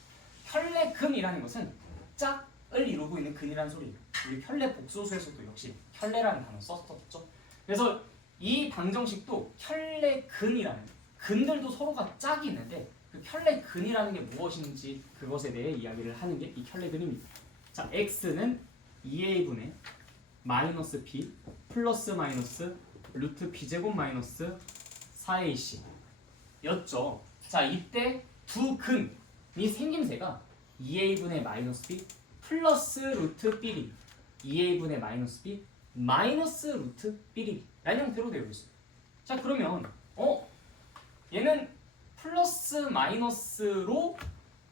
켤레근이라는 것은 짝을 이루고 있는 근이라는 소리예요. 우리 켤레 복소수에서도 역시 켤레라는 단어 썼었죠. 그래서 이 방정식도 켤레근이라는 근들도 서로가 짝이 있는데 그 켤레근이라는 게 무엇인지 그것에 대해 이야기를 하는 게 이 켤레근입니다. 자, x는 2a분의 마이너스 b 플러스 마이너스 루트 b제곱 마이너스 4ac 였죠. 자, 이때 두 근이 생김새가 2a분의 마이너스 b 플러스 루트 b리 2a분의 마이너스 b 마이너스 루트 b리 라는 형태로 되어 있어요. 자, 그러면 얘는 플러스 마이너스로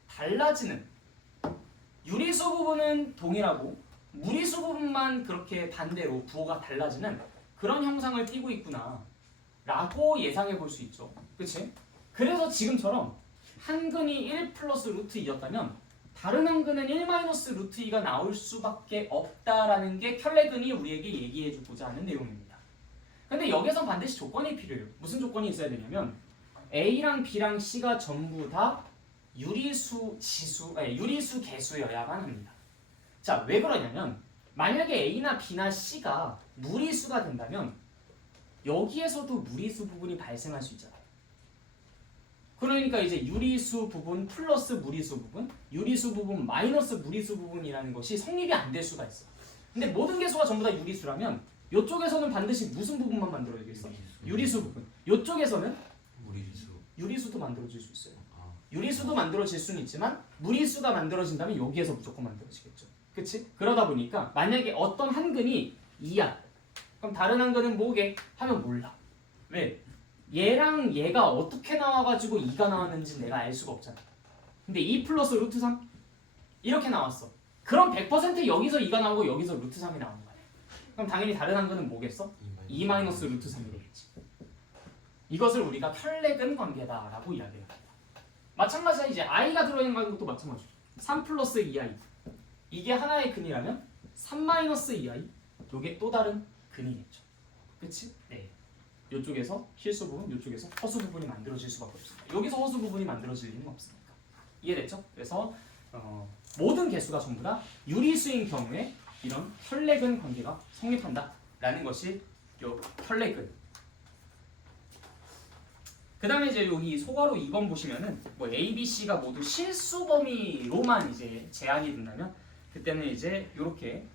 달라지는 유리수 부분은 동일하고 무리수 부분만 그렇게 반대로 부호가 달라지는 그런 형상을 띠고 있구나 라고 예상해 볼 수 있죠. 그치? 그래서 지금처럼 한 근이 1 플러스 루트 2였다면 다른 한 근은 1 마이너스 루트 2가 나올 수밖에 없다라는 게 켤레근이 우리에게 얘기해 주고자 하는 내용입니다. 근데 여기선 반드시 조건이 필요해요. 무슨 조건이 있어야 되냐면 A랑 B랑 C가 전부 다 유리수 개수여야만 합니다. 자, 왜 그러냐면 만약에 A나 B나 C가 무리수가 된다면 여기에서도 무리수 부분이 발생할 수 있잖아요. 그러니까 이제 유리수 부분 플러스 무리수 부분, 유리수 부분 마이너스 무리수 부분이라는 것이 성립이 안 될 수가 있어. 근데 모든 개수가 전부 다 유리수라면 이쪽에서는 반드시 무슨 부분만 만들어지겠어? 유리수 부분. 이쪽에서는 무리수. 유리수도 만들어질 수 있어요. 유리수도 만들어질 수는 있지만 무리수가 만들어진다면 여기에서 무조건 만들어지겠죠. 그치? 그러다 보니까 만약에 어떤 한 근이 2야. 그럼 다른 한 근은 뭐게? 하면 몰라. 왜? 얘랑 얘가 어떻게 나와가지고 2가 나왔는지 내가 알 수가 없잖아. 근데 2 플러스 루트 3? 이렇게 나왔어. 그럼 100% 여기서 2가 나오고 여기서 루트 3이 나오는 거야. 그럼 당연히 다른 한 근은 뭐겠어? 2 마이너스 루트 3이 되겠지. 이것을 우리가 켤레근 관계다라고 이야기합니다. 마찬가지로 이제 i가 들어있는 것도 마찬가지죠. 3 플러스 2i 이게 하나의 근이라면 3 마이너스 2i 이게 또 다른 근이겠죠. 그치? 네. 이쪽에서 실수 부분, 이쪽에서 허수 부분이 만들어질 수밖에 없습니다. 여기서 허수 부분이 만들어질 리는 없으니까. 이해됐죠? 그래서 모든 개수가 전부 다 유리수인 경우에 이런 켤레근 관계가 성립한다라는 것이 요 켤레근. 그 다음에 이제 여기 소괄호 2번 보시면은 뭐 A, B, C가 모두 실수 범위로만 이제 제한이 된다면 그때는 이제 이렇게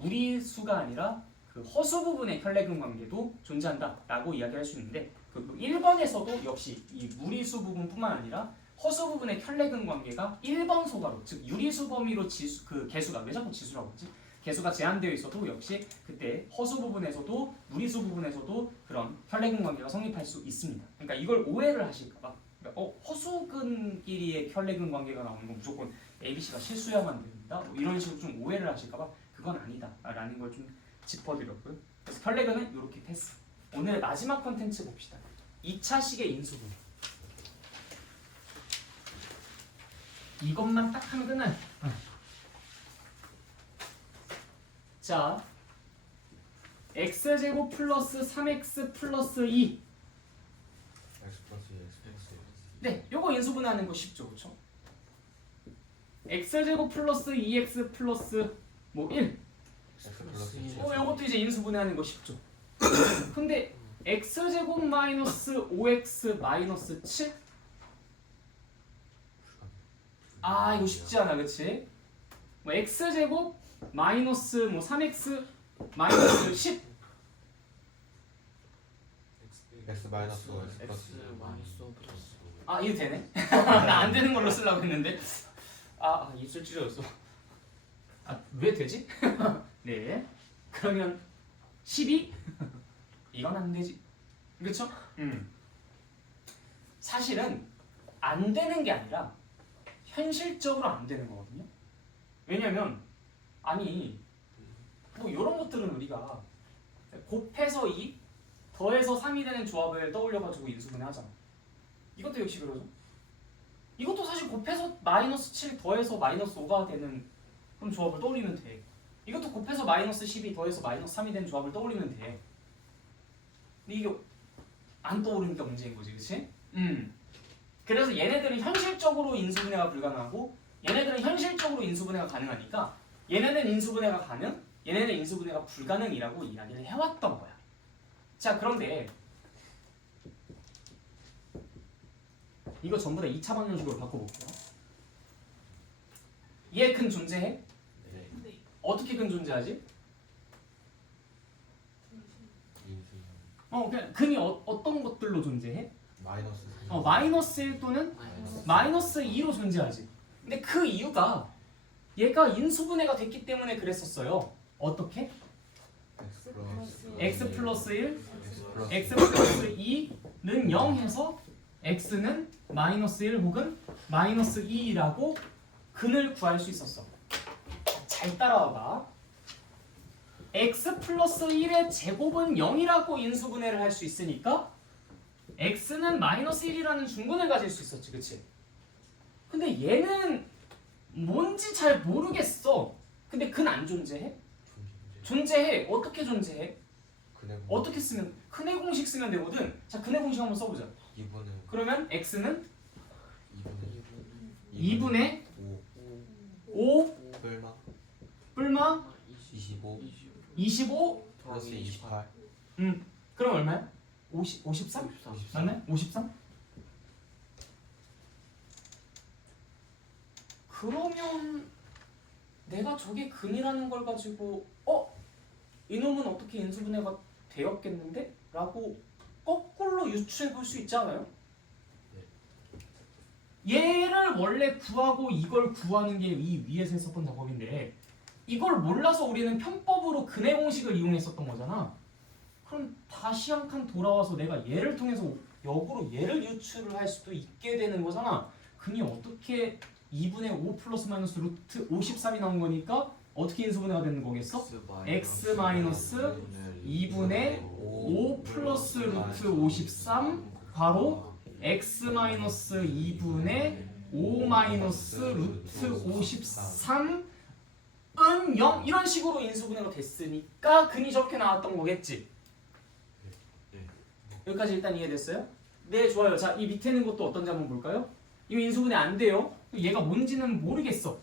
무리수가 아니라 그 허수 부분의 켤레근 관계도 존재한다라고 이야기할 수 있는데 그 1번에서도 역시 이 무리수 부분뿐만 아니라 허수 부분의 켤레근 관계가 1번 소괄호 즉 유리수 범위로 그 개수가 왜 자꾸 지수라고 하지? 개수가 제한되어 있어도 역시 그때 허수 부분에서도 무리수 부분에서도 그런 켤레근 관계가 성립할 수 있습니다. 그러니까 이걸 오해를 하실까봐 그러니까 허수근끼리의 켤레근 관계가 나오는 건 무조건 ABC가 실수야만 됩니다. 뭐 이런 식으로 좀 오해를 하실까봐 그건 아니다라는 걸 좀 짚어드렸고요. 그래서 켤레근은 이렇게 패스. 오늘의 마지막 컨텐츠 봅시다. 2차식의 인수분. 이것만 딱 하면 끝나요. 자, x제곱 플러스 3x 플러스 2. x 플러스 2 x 플러스 2 네, 요거 인수분해하는 거 쉽죠, 그렇죠? x제곱 플러스 2x 플러스 뭐 1. x 플러스 2 요것도 이제 인수분해하는 거 쉽죠. 근데 x제곱 마이너스 5x 마이너스 7? 아, 이거 쉽지 않아, 그치? 뭐 x제곱 마이너스 뭐 3x 마이너스 10. x 마이너스 5 x 플러스 X 마이너스 플러스 아 이거 되네? 나 안 되는 걸로 쓰려고 했는데 입술 찢어졌어. 왜 되지? 네. 그러면 12? 이건 안 되지. 그렇죠? 사실은 안 되는 게 아니라 현실적으로 안 되는 거거든요. 왜냐면 아니 뭐 이런 것들은 우리가 곱해서 2 더해서 3이 되는 조합을 떠올려가지고 인수분해 하잖아. 이것도 역시 그러죠. 이것도 사실 곱해서 마이너스 7 더해서 마이너스 5가 되는 그런 조합을 떠올리면 돼. 이것도 곱해서 마이너스 12 더해서 마이너스 3이 되는 조합을 떠올리면 돼. 근데 이게 안 떠오르니까 문제인 거지, 그렇지? 그래서 얘네들은 현실적으로 인수분해가 불가능하고 얘네들은 현실적으로 인수분해가 가능하니까 얘네는 인수분해가 가능, 얘네는 인수분해가 불가능이라고 이야기를 해왔던 거야. 자, 그런데 이거 전부 다 2차 방정식으로 바꿔볼게요. 얘 근 존재해? 네. 어떻게 근 존재하지? 인수. 그냥 근이 어떤 것들로 존재해? 마이너스. 마이너스 1 또는 마이너스 2로 존재하지. 근데 그 이유가 얘가 인수분해가 됐기 때문에 그랬었어요. 어떻게? x 플러스 1, x 플러스 2는 0 해서 x는 마이너스 1 혹은 마이너스 2라고 근을 구할 수 있었어. 잘 따라와봐. x 플러스 1의 제곱은 0이라고 인수분해를 할 수 있으니까 x는 마이너스 1이라는 중근을 가질 수 있었지, 그치? 근데 얘는 뭔지 잘 모르겠어. 근데 근 안 존재해? 존재해. 어떻게 존재해? 어떻게 쓰면? 근의 공식 쓰면 되거든. 자, 근의 공식 한번 써보자. 2분의 그러면 x는 2분의 2분의 5 5 뿔마 뿔마 25 25 플러스 28 그럼 얼마야? 53? 맞나요? 53? 그러면 내가 저게 근이라는 걸 가지고 이놈은 어떻게 인수분해가 되었겠는데? 라고 거꾸로 유추해 볼 수 있지 않아요? 얘를 원래 구하고 이걸 구하는 게 이 위에서 했었던 작업인데 이걸 몰라서 우리는 편법으로 근의 공식을 이용했었던 거잖아. 그럼 다시 한 칸 돌아와서 내가 얘를 통해서 역으로 얘를 유추를 할 수도 있게 되는 거잖아. 근이 어떻게 2분의 5 플러스 마이너스 루트 53이 나온 거니까 어떻게 인수분해가 되는 거겠어? x 마이너스 2분의 5 플러스 루트 53 바로 x 마이너스 2분의 5 마이너스 루트 53은 0 이런 식으로 인수분해가 됐으니까 근이 저렇게 나왔던 거겠지. 여기까지 일단 이해됐어요? 네, 좋아요. 자, 이 밑에 있는 것도 어떤지 한번 볼까요? 이거 인수분해 안 돼요. 얘가 뭔지는 모르겠어.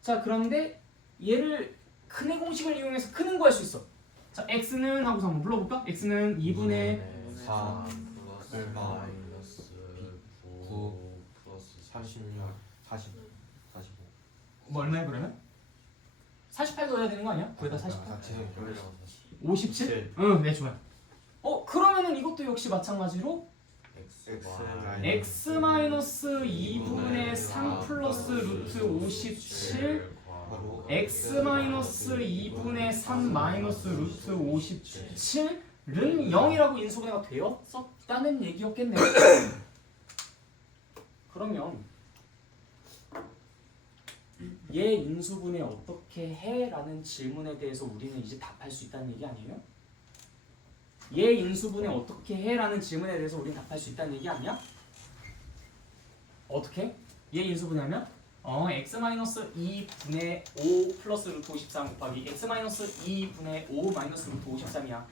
자, 그런데 얘를 근의 공식을 이용해서 크는 구할 수 있어. 자, x는 하고서 한번 불러볼까? x는 2분의 4 얼마 마이너스 9 플러스 36 40 45 뭐 얼마야 그러면? 48 넣어야 되는 거 아니야? 9에다 48? 57? 응, 네, 좋아요. 그러면은 이것도 역시 마찬가지로 x 마이너스 2분의 3 플러스 루트 57 x 마이너스 2분의 3 마이너스 루트 57은 0이라고 인수분해가 되었었다는 얘기였겠네요. 그러면 얘 인수분해 어떻게 해? 라는 질문에 대해서 우리는 이제 답할 수 있다는 얘기 아니에요? 얘 인수분해 어떻게 해? 라는 질문에 대해서 우리는 답할 수 있다는 얘기 아니야? 어떻게? 얘 인수분해하면 x-2분의 5 플러스 루트 53 곱하기 x-2분의 5 마이너스 루트 53이야.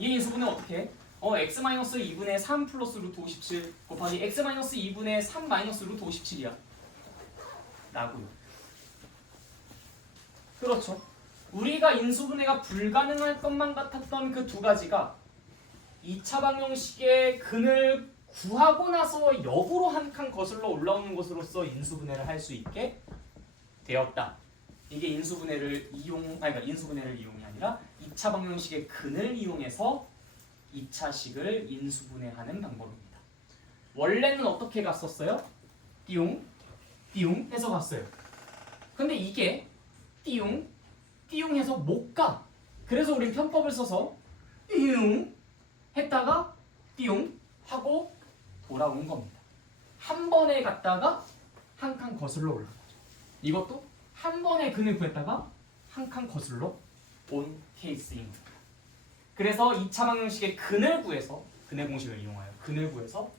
얘 인수분해 어떻게 해? x-2분의 3 플러스 루트 57 곱하기 x-2분의 3 마이너스 루트 57이야. 라고요. 그렇죠. 우리가 인수분해가 불가능할 것만 같았던 그 두 가지가 2차 방정식의 근을 구하고 나서 역으로 한 칸 거슬러 올라오는 것으로서 인수분해를 할 수 있게 되었다. 이게 인수분해를 그러니까 인수분해를 이용이 아니라 2차 방정식의 근을 이용해서 2차식을 인수분해하는 방법입니다. 원래는 어떻게 갔었어요? 띠용 띠용 해서 갔어요. 근데 이게 띠용 띠용 해서 못 가. 그래서 우린 편법을 써서 띠용 했다가 띠용 하고 돌아온 겁니다. 한 번에 갔다가 한 칸 거슬러 올라온 거죠. 이것도 한 번에 근을 구했다가 한 칸 거슬러 온 케이스인 겁니다. 그래서 2차 방정식의 근을 구해서 근의 공식을 이용하여 근을 구해서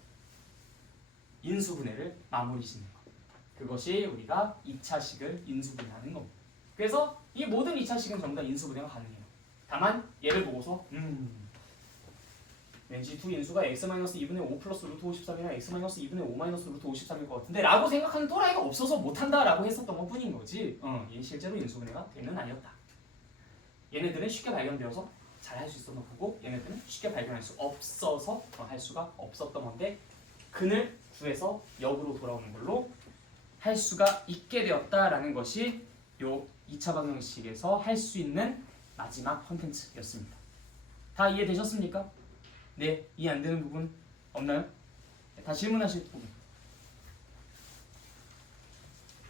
인수분해를 마무리 짓는 것. 그것이 우리가 2차식을 인수분해하는 겁니다. 그래서 이 모든 2차식은 전부 다 인수분해가 가능해요. 다만 얘를 보고서 왠지 두 인수가 x-2분의 5 플러스 루트 53이나 x-2분의 5 마이너스 루트 53일 것 같은데 라고 생각하는 또라이가 없어서 못한다라고 했었던 것 뿐인 거지 얘 실제로 인수분해가 되는 아니었다. 얘네들은 쉽게 발견되어서 잘 할 수 있었던 거고 얘네들은 쉽게 발견할 수 없어서 할 수가 없었던 건데 근을 구해서 역으로 돌아오는 걸로 할 수가 있게 되었다라는 것이 요 2차 방정식에서 할 수 있는 마지막 컨텐츠였습니다. 다 이해되셨습니까? 네, 이해 안 되는 부분 없나요? 다 질문하실 부분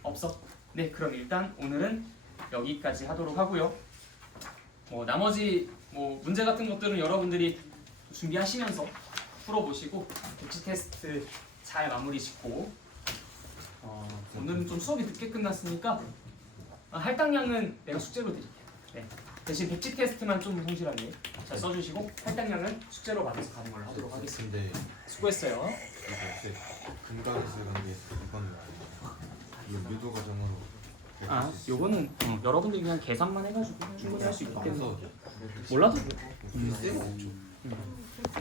없어? 네, 그럼 일단 오늘은 여기까지 하도록 하고요. 나머지 문제 같은 것들은 여러분들이 준비하시면서 풀어보시고 복지 테스트 잘 마무리 짓고 오늘은 좀 수업이 늦게 끝났으니까 할당량은 내가 숙제로 드릴게요. 네. 대신 백지 테스트만 좀 성실하게 잘 써주시고 할당량은 숙제로 받아서 가는 걸로 하도록 하겠습니다. 근데 수고했어요. 이거 금강에서 간게 이건 이거 유도 과정으로 요거는 여러분들이 그냥 계산만 해가지고 충분히 할 수 있기 때문에 그래서 몰라도 쓸데가 없죠.